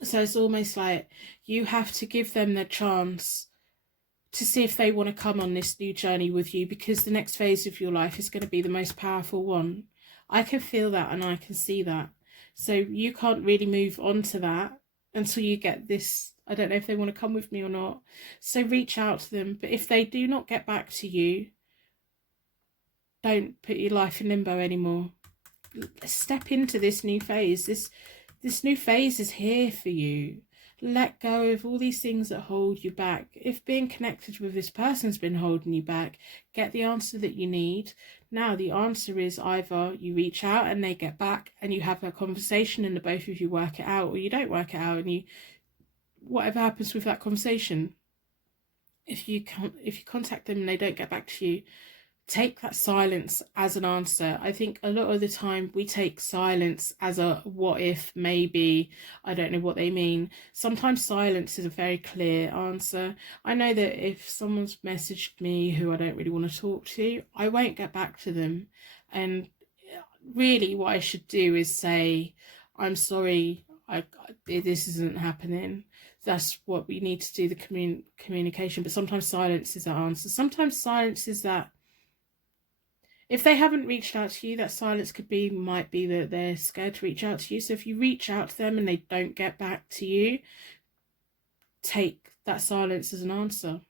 So it's almost like you have to give them the chance to see if they want to come on this new journey with you, because the next phase of your life is going to be the most powerful one. I can feel that and I can see that. So you can't really move on to that until you get this I don't know if they want to come with me or not. So reach out to them. But if they do not get back to you, don't put your life in limbo anymore. Step into this new phase. This new phase is here for you. Let go of all these things that hold you back. If being connected with this person's been holding you back, get the answer that you need. Now the answer is either you reach out and they get back and you have a conversation and the both of you work it out, or you don't work it out and you, whatever happens with that conversation, if you contact them and they don't get back to you, take that silence as an answer. I think a lot of the time we take silence as a what if, maybe, I don't know what they mean. Sometimes silence is a very clear answer. I know that if someone's messaged me who I don't really want to talk to, I won't get back to them. And really what I should do is say, I'm sorry, this isn't happening. That's what we need to do, the communication. But sometimes silence is that answer. Sometimes silence is that if they haven't reached out to you, that silence might be that they're scared to reach out to you. So if you reach out to them and they don't get back to you, take that silence as an answer.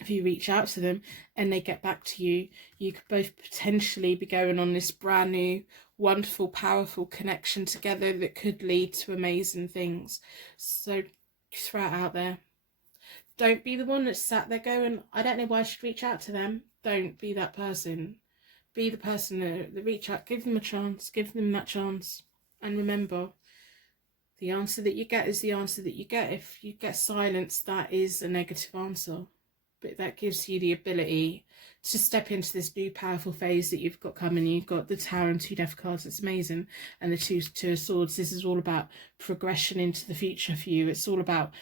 If you reach out to them and they get back to you, you could both potentially be going on this brand new, wonderful, powerful connection together that could lead to amazing things. So throw it out there. Don't be the one that's sat there going, I don't know why I should reach out to them. Don't be that person. Be the person that reach out. Give them a chance. Give them that chance. And remember, the answer that you get is the answer that you get. If you get silence, that is a negative answer. But that gives you the ability to step into this new powerful phase that you've got coming. You've got the Tower and 2 Death cards. It's amazing. And the two of Swords. This is all about progression into the future for you. It's all about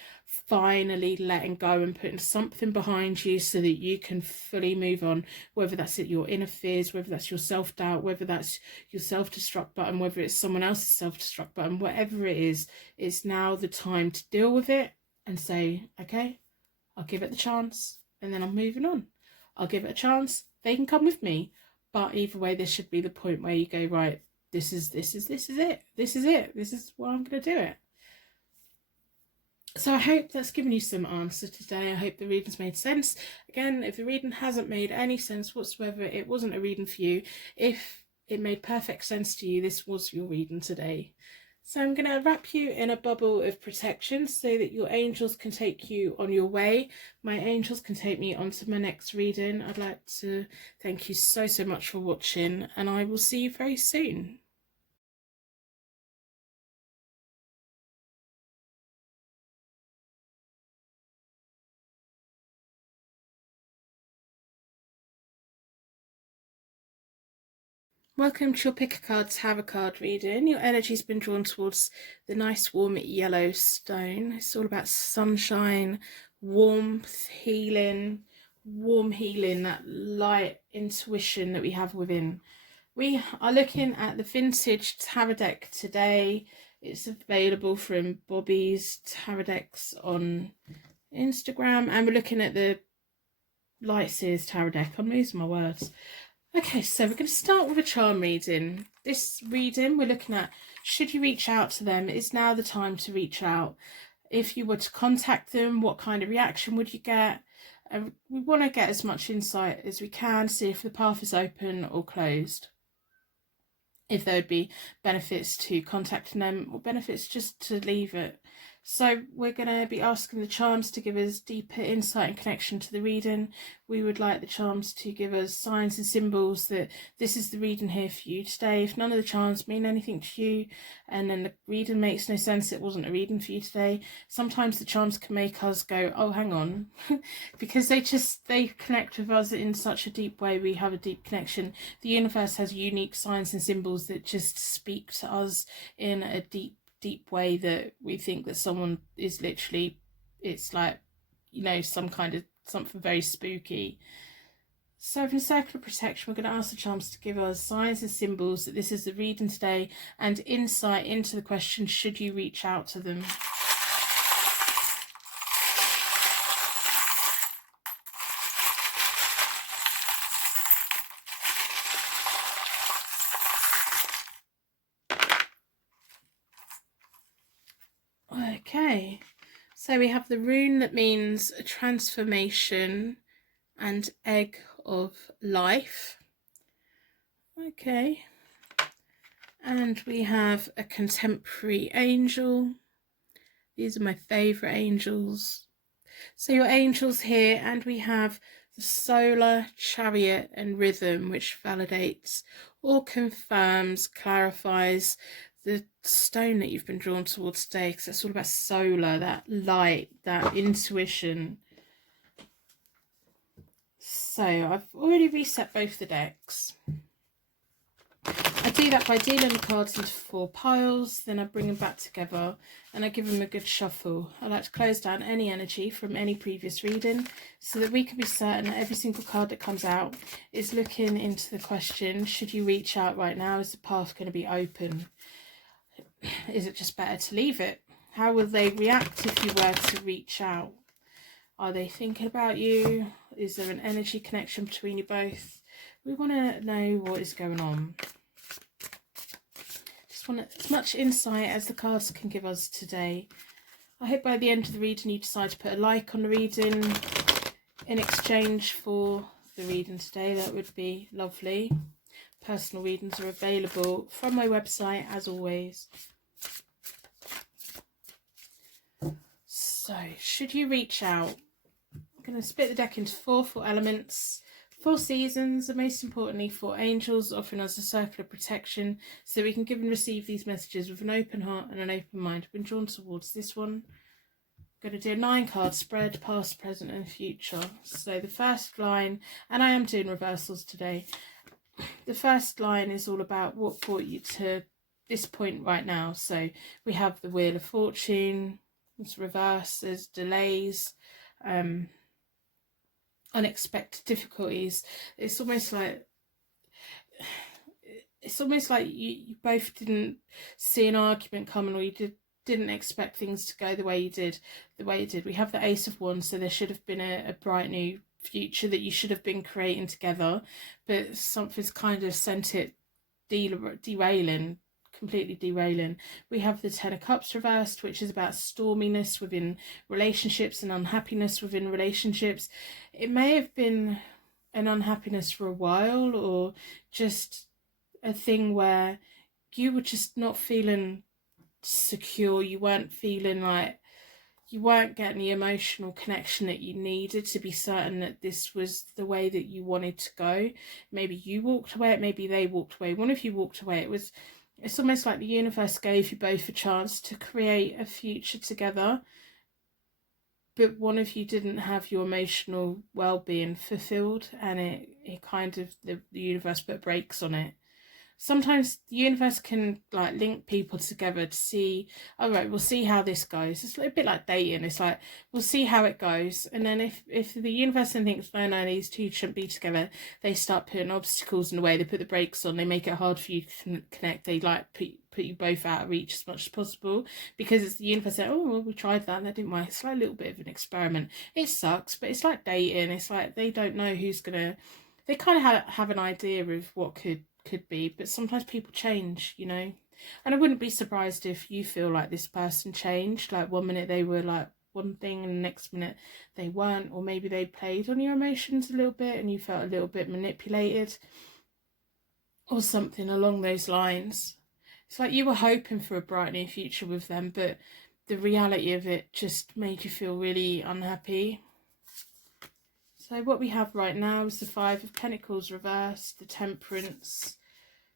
finally letting go and putting something behind you so that you can fully move on, whether that's your inner fears, whether that's your self-doubt, whether that's your self-destruct button, whether it's someone else's self-destruct button, whatever it is, it's now the time to deal with it and say, okay, I'll give it the chance and then I'm moving on. I'll give it a chance, they can come with me. But either way, there should be the point where you go, right, this is it. This is what I'm going to do it. So I hope that's given you some answer today. I hope the reading's made sense. Again, if the reading hasn't made any sense whatsoever, it wasn't a reading for you. If it made perfect sense to you, this was your reading today. So I'm going to wrap you in a bubble of protection so that your angels can take you on your way. My angels can take me on to my next reading. I'd like to thank you so much for watching, and I will see you very soon. Welcome to your Pick a Card Tarot card reading. Your energy's been drawn towards the nice warm yellow stone. It's all about sunshine, warmth, healing, warm healing, that light intuition that we have within. We are looking at the vintage tarot deck today. It's available from Bobby's Tarot Decks on Instagram, and we're looking at the Light Seers Tarot deck. I'm losing my words. Okay, so we're going to start with a charm reading. This reading, we're looking at, should you reach out to them? Is now the time to reach out? If you were to contact them, what kind of reaction would you get? We want to get as much insight as we can, see if the path is open or closed. If there would be benefits to contacting them or benefits just to leave it. So we're going to be asking the charms to give us deeper insight and connection to the reading. We would like the charms to give us signs and symbols that this is the reading here for you today. If none of the charms mean anything to you and then the reading makes no sense, it wasn't a reading for you today. Sometimes the charms can make us go, oh, hang on, because they connect with us in such a deep way. We have a deep connection. The universe has unique signs and symbols that just speak to us in a deep way that we think that someone is literally, it's like, you know, something very spooky. So from Circle of Protection, we're going to ask the charms to give us signs and symbols that this is the reading today and insight into the question, should you reach out to them? Okay, So we have the rune that means a transformation and egg of life. Okay. And we have a contemporary angel. These are my favourite angels. So your angels here, and we have the solar, chariot and rhythm, which validates or confirms, clarifies the stone that you've been drawn towards today, because it's all about solar, that light, that intuition. So I've already reset both the decks. I do that by dealing the cards into 4 piles, then I bring them back together and I give them a good shuffle. I like to close down any energy from any previous reading so that we can be certain that every single card that comes out is looking into the question, should you reach out right now? Is the path going to be open? Is it just better to leave it? How will they react if you were to reach out? Are they thinking about you? Is there an energy connection between you both? We want to know what is going on. Just want as much insight as the cards can give us today. I hope by the end of the reading you decide to put a like on the reading in exchange for the reading today. That would be lovely. Personal readings are available from my website as always. So, should you reach out? I'm going to split the deck into 4 elements, 4 seasons, and most importantly 4 angels, offering us a circle of protection so we can give and receive these messages with an open heart and an open mind. I've been drawn towards this one. I'm going to do a 9 card spread, past, present and future. So the first line, and I am doing reversals today, the first line is all about what brought you to this point right now. So we have the Wheel of Fortune, it's reversed, there's delays, unexpected difficulties. It's almost like you both didn't see an argument coming, or you didn't expect things to go the way you did. We have the Ace of Wands, so there should have been a bright new future that you should have been creating together, but something's kind of sent it derailing, completely derailing. We have the Ten of Cups reversed, which is about storminess within relationships and unhappiness within relationships. It may have been an unhappiness for a while, or just a thing where you were just not feeling secure. You weren't feeling like you weren't getting the emotional connection that you needed to be certain that this was the way that you wanted to go. Maybe you walked away, maybe they walked away, one of you walked away. It's almost like the universe gave you both a chance to create a future together, but one of you didn't have your emotional well-being fulfilled, and it kind of, the universe put brakes on it. Sometimes the universe can like link people together to see, all right, we'll see how this goes. It's a bit like dating. It's like, we'll see how it goes. And then if the universe then thinks, no, these two shouldn't be together, they start putting obstacles in the way. They put the brakes on. They make it hard for you to connect. They like put you both out of reach as much as possible, because it's the universe saying, oh, well, we tried that and that didn't work. It's like a little bit of an experiment. It sucks, but it's like dating. It's like they don't know who's gonna, they kind of have an idea of what could be, but sometimes people change, you know. And I wouldn't be surprised if you feel like this person changed, like one minute they were like one thing and the next minute they weren't, or maybe they played on your emotions a little bit and you felt a little bit manipulated or something along those lines. It's like you were hoping for a bright new future with them, but the reality of it just made you feel really unhappy. So what we have right now is the 5 of Pentacles reversed, the Temperance.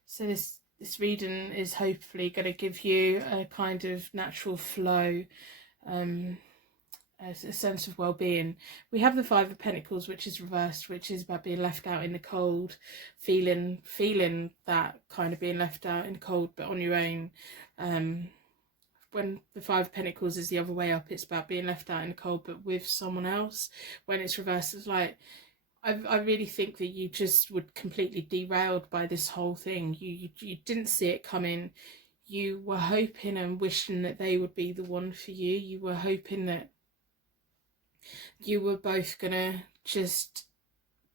So this reading is hopefully going to give you a kind of natural flow, a sense of well-being. We have the 5 of Pentacles, which is reversed, which is about being left out in the cold, feeling that kind of being left out in the cold, but on your own. When the 5 of Pentacles is the other way up, it's about being left out in the cold but with someone else. When it's reversed, it's like, I really think that you just were completely derailed by this whole thing. You didn't see it coming. You were hoping and wishing that they would be the one for you. You were hoping that you were both gonna just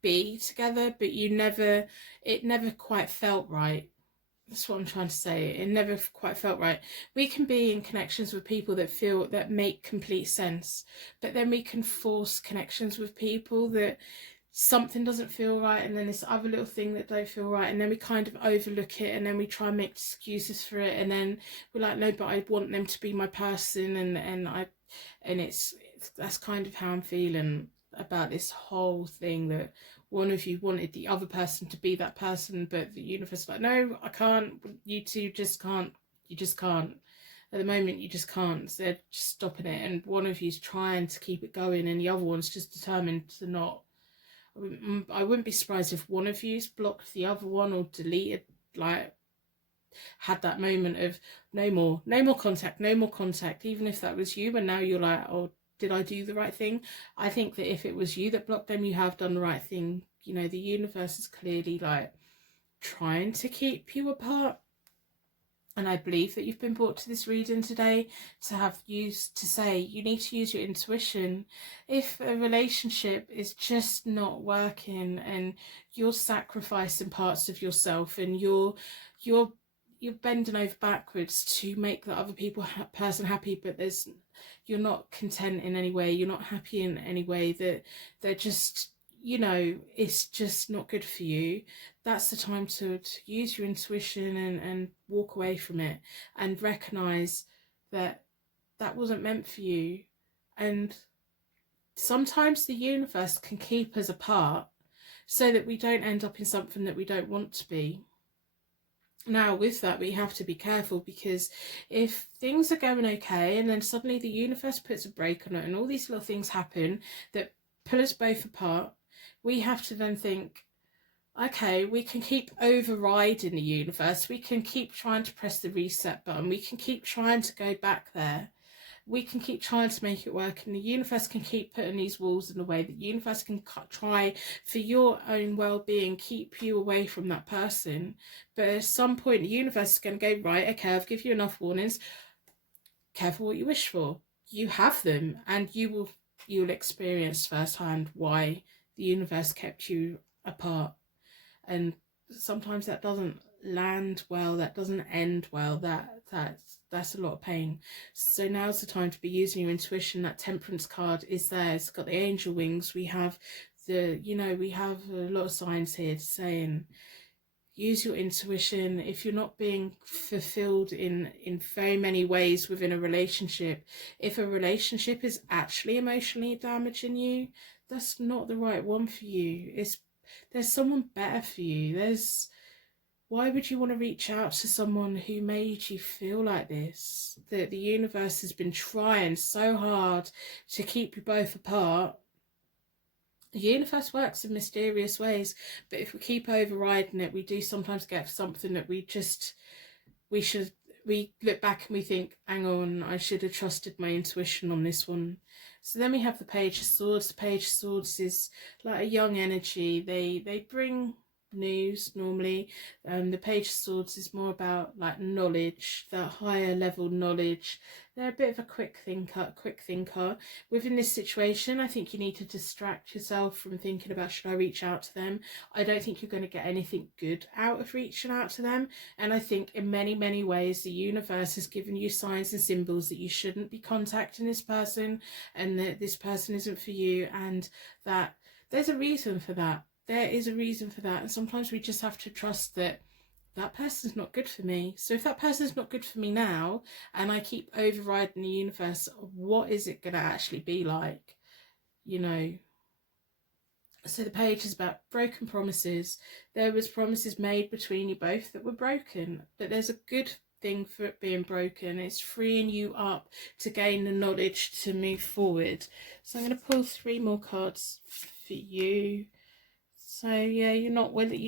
be together, but it never quite felt right. That's what I'm trying to say. It never quite felt right. We can be in connections with people that make complete sense, but then we can force connections with people that something doesn't feel right, and then this other little thing that don't feel right, and then we kind of overlook it, and then we try and make excuses for it, and then we're like, no, but I want them to be my person, and it's that's kind of how I'm feeling about this whole thing, that one of you wanted the other person to be that person, but the universe is like, no, I can't, you two just can't, you just can't. At the moment, you just can't. So they're just stopping it, and one of you's trying to keep it going, and the other one's just determined to not. I wouldn't be surprised if one of you's blocked the other one or deleted, like, had that moment of no more contact, no more contact, even if that was you, and now you're like, oh, did I do the right thing? I think that if it was you that blocked them, you have done the right thing. You know, the universe is clearly like trying to keep you apart. And I believe that you've been brought to this reading today to have used to say you need to use your intuition. If a relationship is just not working and you're sacrificing parts of yourself and you're bending over backwards to make the other person happy, but you're not content in any way, you're not happy in any way, that they're just, you know, it's just not good for you, that's the time to use your intuition and walk away from it and recognize that that wasn't meant for you. And sometimes the universe can keep us apart so that we don't end up in something that we don't want to be. Now, with that, we have to be careful, because if things are going okay and then suddenly the universe puts a break on it and all these little things happen that pull us both apart, we have to then think, okay, we can keep overriding the universe, we can keep trying to press the reset button, we can keep trying to go back there, we can keep trying to make it work, and the universe can keep putting these walls in the way. The universe can try, for your own well-being, keep you away from that person. But at some point the universe is going to go, right, okay, I've given you enough warnings, careful what you wish for. You have them, and you'll experience firsthand why the universe kept you apart. And sometimes that doesn't land well, that doesn't end well, that's a lot of pain. So now's the time to be using your intuition. That Temperance card is there, it's got the angel wings. We have we have a lot of signs here saying use your intuition. If you're not being fulfilled in very many ways within a relationship, if a relationship is actually emotionally damaging you, that's not the right one for you. There's someone better for you. Why would you want to reach out to someone who made you feel like this? That the universe has been trying so hard to keep you both apart. The universe works in mysterious ways, but if we keep overriding it, we do sometimes get something that we look back and we think, hang on, I should have trusted my intuition on this one. So then we have the Page of Swords. The Page of Swords is like a young energy. They bring news normally. The Page of Swords is more about like knowledge, that higher level knowledge. They're a bit of a quick thinker. Within this situation, I think you need to distract yourself from thinking about, should I reach out to them? I don't think you're going to get anything good out of reaching out to them. And I think in many, many ways, the universe has given you signs and symbols that you shouldn't be contacting this person, and that this person isn't for you, and that there's a reason for that. There is a reason for that. And sometimes we just have to trust that that person's not good for me. So if that person's not good for me now, and I keep overriding the universe, what is it going to actually be like? You know. So the page is about broken promises. There was promises made between you both that were broken, but there's a good thing for it being broken. It's freeing you up to gain the knowledge to move forward. So I'm going to pull 3 more cards for you. So yeah, you're not willing,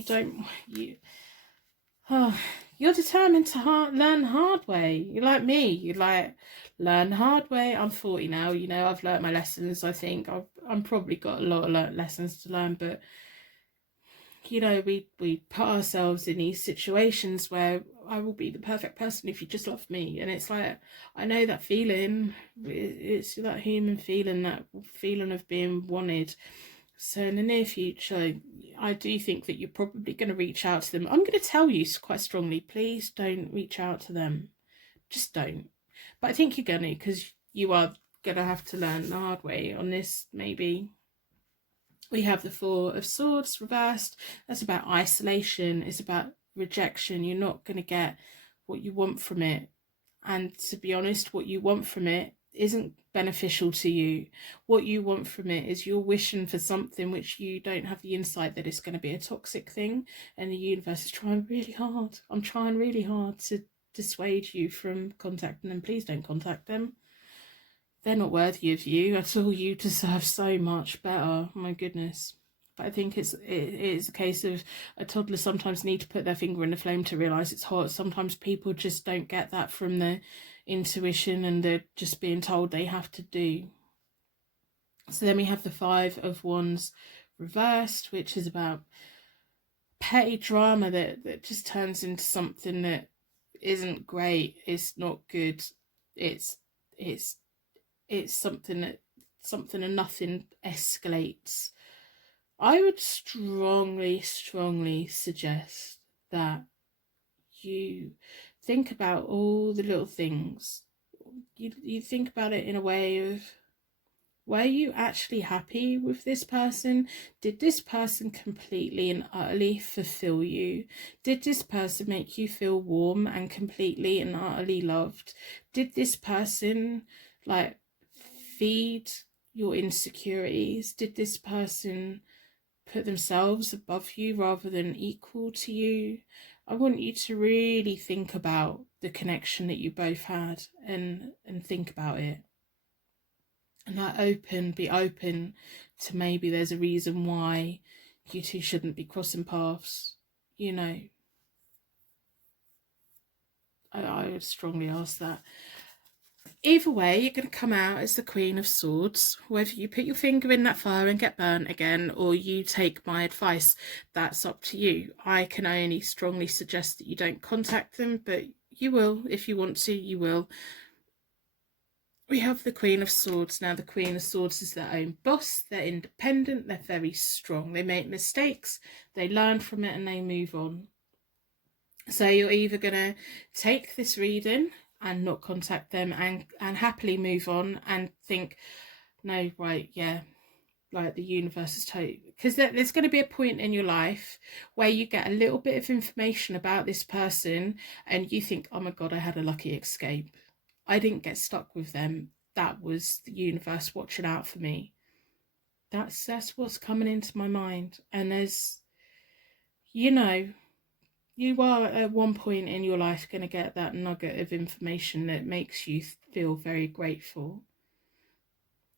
you're determined to learn hard way. You're like me. You like learn hard way. I'm 40 now. You know, I've learnt my lessons. I think I'm probably got a lot of lessons to learn. But you know, we put ourselves in these situations where I will be the perfect person if you just love me, and it's like, I know that feeling. It's that human feeling, that feeling of being wanted. So in the near future, I do think that you're probably going to reach out to them. I'm going to tell you quite strongly, please don't reach out to them. Just don't. But I think you're going to, because you are going to have to learn the hard way on this, maybe. We have the Four of Swords reversed. That's about isolation. It's about rejection. You're not going to get what you want from it. And to be honest, what you want from it isn't beneficial to you. What you want from it is you're wishing for something which you don't have the insight that it's going to be a toxic thing. And the universe is trying really hard. I'm trying really hard to dissuade you from contacting them. Please don't contact them. They're not worthy of you at all. You deserve so much better. My goodness. But I think it is a case of a toddler sometimes need to put their finger in the flame to realise it's hot. Sometimes people just don't get that from their intuition and they're just being told they have to do. So then we have the Five of Wands reversed, which is about petty drama that just turns into something that isn't great. It's not good. It's something and nothing escalates. I would strongly suggest that you think about all the little things. You think about it in a way of, were you actually happy with this person? Did this person completely and utterly fulfill you? Did this person make you feel warm and completely and utterly loved? Did this person like feed your insecurities? Did this person put themselves above you rather than equal to you? I want you to really think about the connection that you both had and think about it. And be open to maybe there's a reason why you two shouldn't be crossing paths. You know, I would strongly ask that. Either way, you're going to come out as the Queen of Swords. Whether you put your finger in that fire and get burnt again, or you take my advice, that's up to you. I can only strongly suggest that you don't contact them, but you will. If you want to, you will. We have the Queen of Swords. Now, the Queen of Swords is their own boss. They're independent. They're very strong. They make mistakes. They learn from it and they move on. So you're either going to take this reading and not contact them and happily move on and think, no, right, yeah, like the universe is totally, because there's going to be a point in your life where you get a little bit of information about this person and you think, oh my God, I had a lucky escape. I didn't get stuck with them. That was the universe watching out for me. That's what's coming into my mind. And there's, you know, you are at one point in your life going to get that nugget of information that makes you feel very grateful.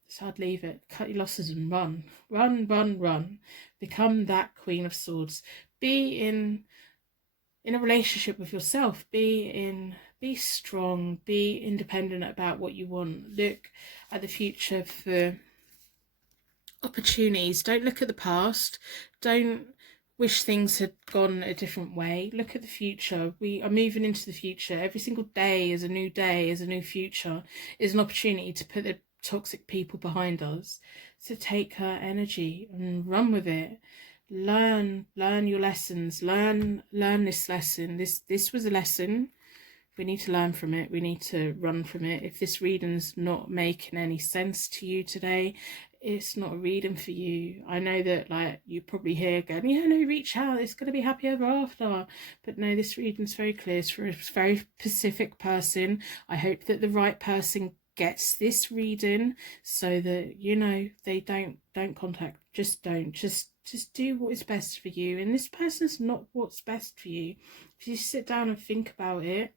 So I'd leave it. Cut your losses and run. Run. Become that Queen of Swords. Be in a relationship with yourself. Be strong. Be independent about what you want. Look at the future for opportunities. Don't look at the past. Don't wish things had gone a different way. Look at the future. We are moving into the future. Every single day is a new day, is a new future, is an opportunity to put the toxic people behind us. So take her energy and run with it. Learn your lessons. Learn this lesson. This was a lesson. We need to learn from it. We need to run from it. If this reading's not making any sense to you today, it's not a reading for you. I know that like you probably hear going, yeah, no, reach out, it's going to be happy ever after. But no, this reading's very clear. It's for a very specific person. I hope that the right person gets this reading so that, you know, they don't contact. Just don't. Just do what is best for you. And this person's not what's best for you. If you sit down and think about it,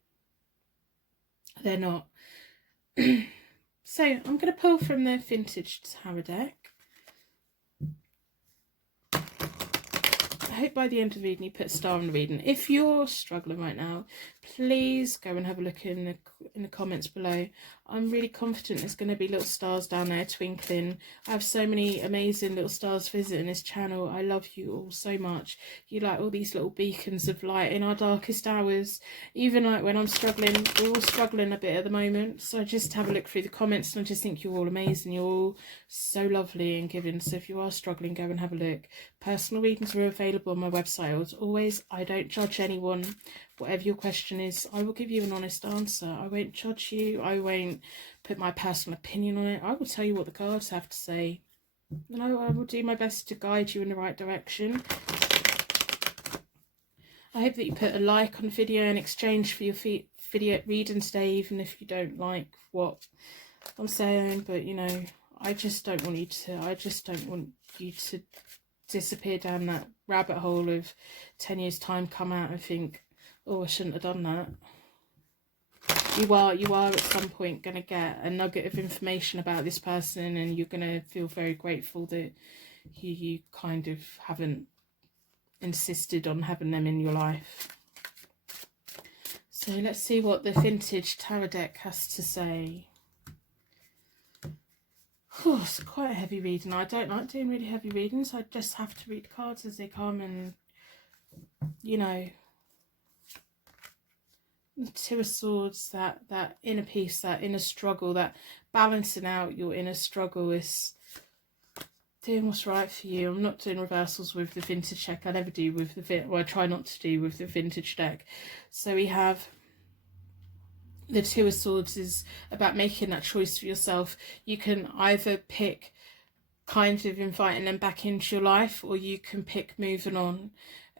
they're not. So I'm going to pull from the Vintage Tarot deck. I hope by the end of the reading you put a star on the reading. If you're struggling right now, please go and have a look in the comments below. I'm really confident there's going to be little stars down there twinkling. I have so many amazing little stars visiting this channel. I love you all so much. You like all these little beacons of light in our darkest hours. Even like when I'm struggling, we're all struggling a bit at the moment. So I just have a look through the comments and I just think you're all amazing. You're all so lovely and giving. So if you are struggling, go and have a look. Personal readings are available on my website. As always, I don't judge anyone. Whatever your question is, I will give you an honest answer. I won't judge you. I won't put my personal opinion on it. I will tell you what the cards have to say. And I will do my best to guide you in the right direction. I hope that you put a like on the video in exchange for your video reading today, even if you don't like what I'm saying. But, you know, I just don't want you to disappear down that rabbit hole of 10 years time, come out and think, oh, I shouldn't have done that. You are at some point going to get a nugget of information about this person, and you're going to feel very grateful that you kind of haven't insisted on having them in your life. So let's see what the vintage tarot deck has to say. Oh, it's quite a heavy reading. I don't like doing really heavy readings. I just have to read cards as they come, and, you know, the Two of Swords, that inner peace, that inner struggle, that balancing out your inner struggle is doing what's right for you. I'm not doing reversals with the vintage deck. I never do with the I try not to do with the vintage deck. So we have the Two of Swords is about making that choice for yourself. You can either pick kind of inviting them back into your life, or you can pick moving on.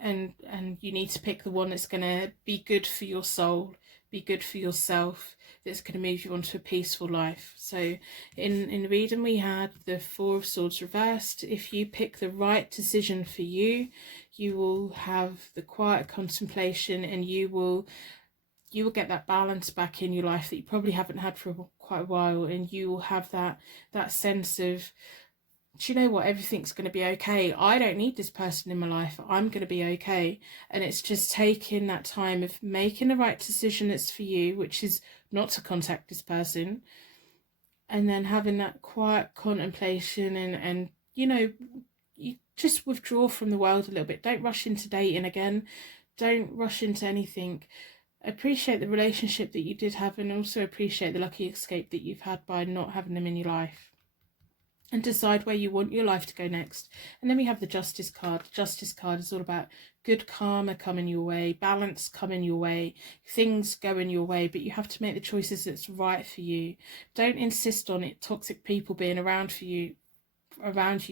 And you need to pick the one that's going to be good for your soul, be good for yourself, that's going to move you on to a peaceful life. So in the reading we had the Four of Swords reversed. If you pick the right decision for you, you will have the quiet contemplation, and you will get that balance back in your life that you probably haven't had for quite a while, and you will have that sense of, do you know what, everything's going to be okay. I don't need this person in my life. I'm going to be okay. And it's just taking that time of making the right decision that's for you, which is not to contact this person, and then having that quiet contemplation and you know, you just withdraw from the world a little bit. Don't rush into dating again. Don't rush into anything. Appreciate the relationship that you did have, and also appreciate the lucky escape that you've had by not having them in your life. And decide where you want your life to go next. And then we have the Justice card. The Justice card is all about good karma coming your way, balance coming your way, things going your way, but you have to make the choices that's right for you. Don't insist on it, toxic people being around you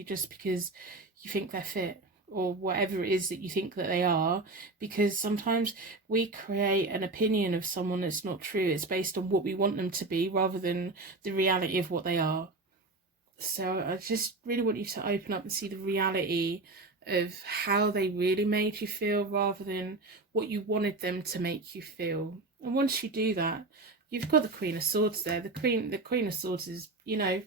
just because you think they're fit, or whatever it is that you think that they are, because sometimes we create an opinion of someone that's not true. It's based on what we want them to be rather than the reality of what they are. So I just really want you to open up and see the reality of how they really made you feel, rather than what you wanted them to make you feel. And once you do that, you've got the Queen of Swords there. The Queen of Swords is, you know,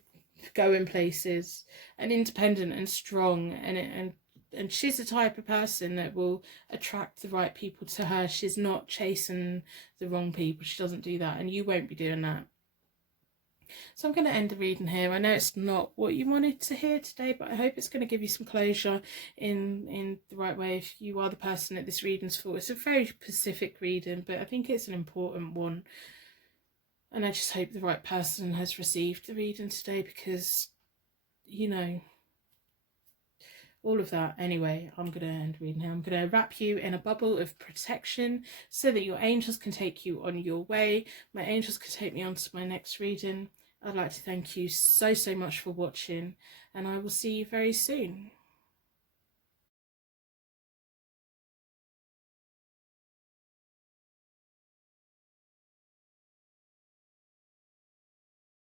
going places and independent and strong, and she's the type of person that will attract the right people to her. She's not chasing the wrong people. She doesn't do that, and you won't be doing that. So I'm going to end the reading here. I know it's not what you wanted to hear today, but I hope it's going to give you some closure in the right way if you are the person that this reading's for. It's a very specific reading, but I think it's an important one. And I just hope the right person has received the reading today, because, you know, all of that. Anyway, I'm going to end reading here. I'm going to wrap you in a bubble of protection so that your angels can take you on your way. My angels can take me on to my next reading. I'd like to thank you so much for watching, and I will see you very soon.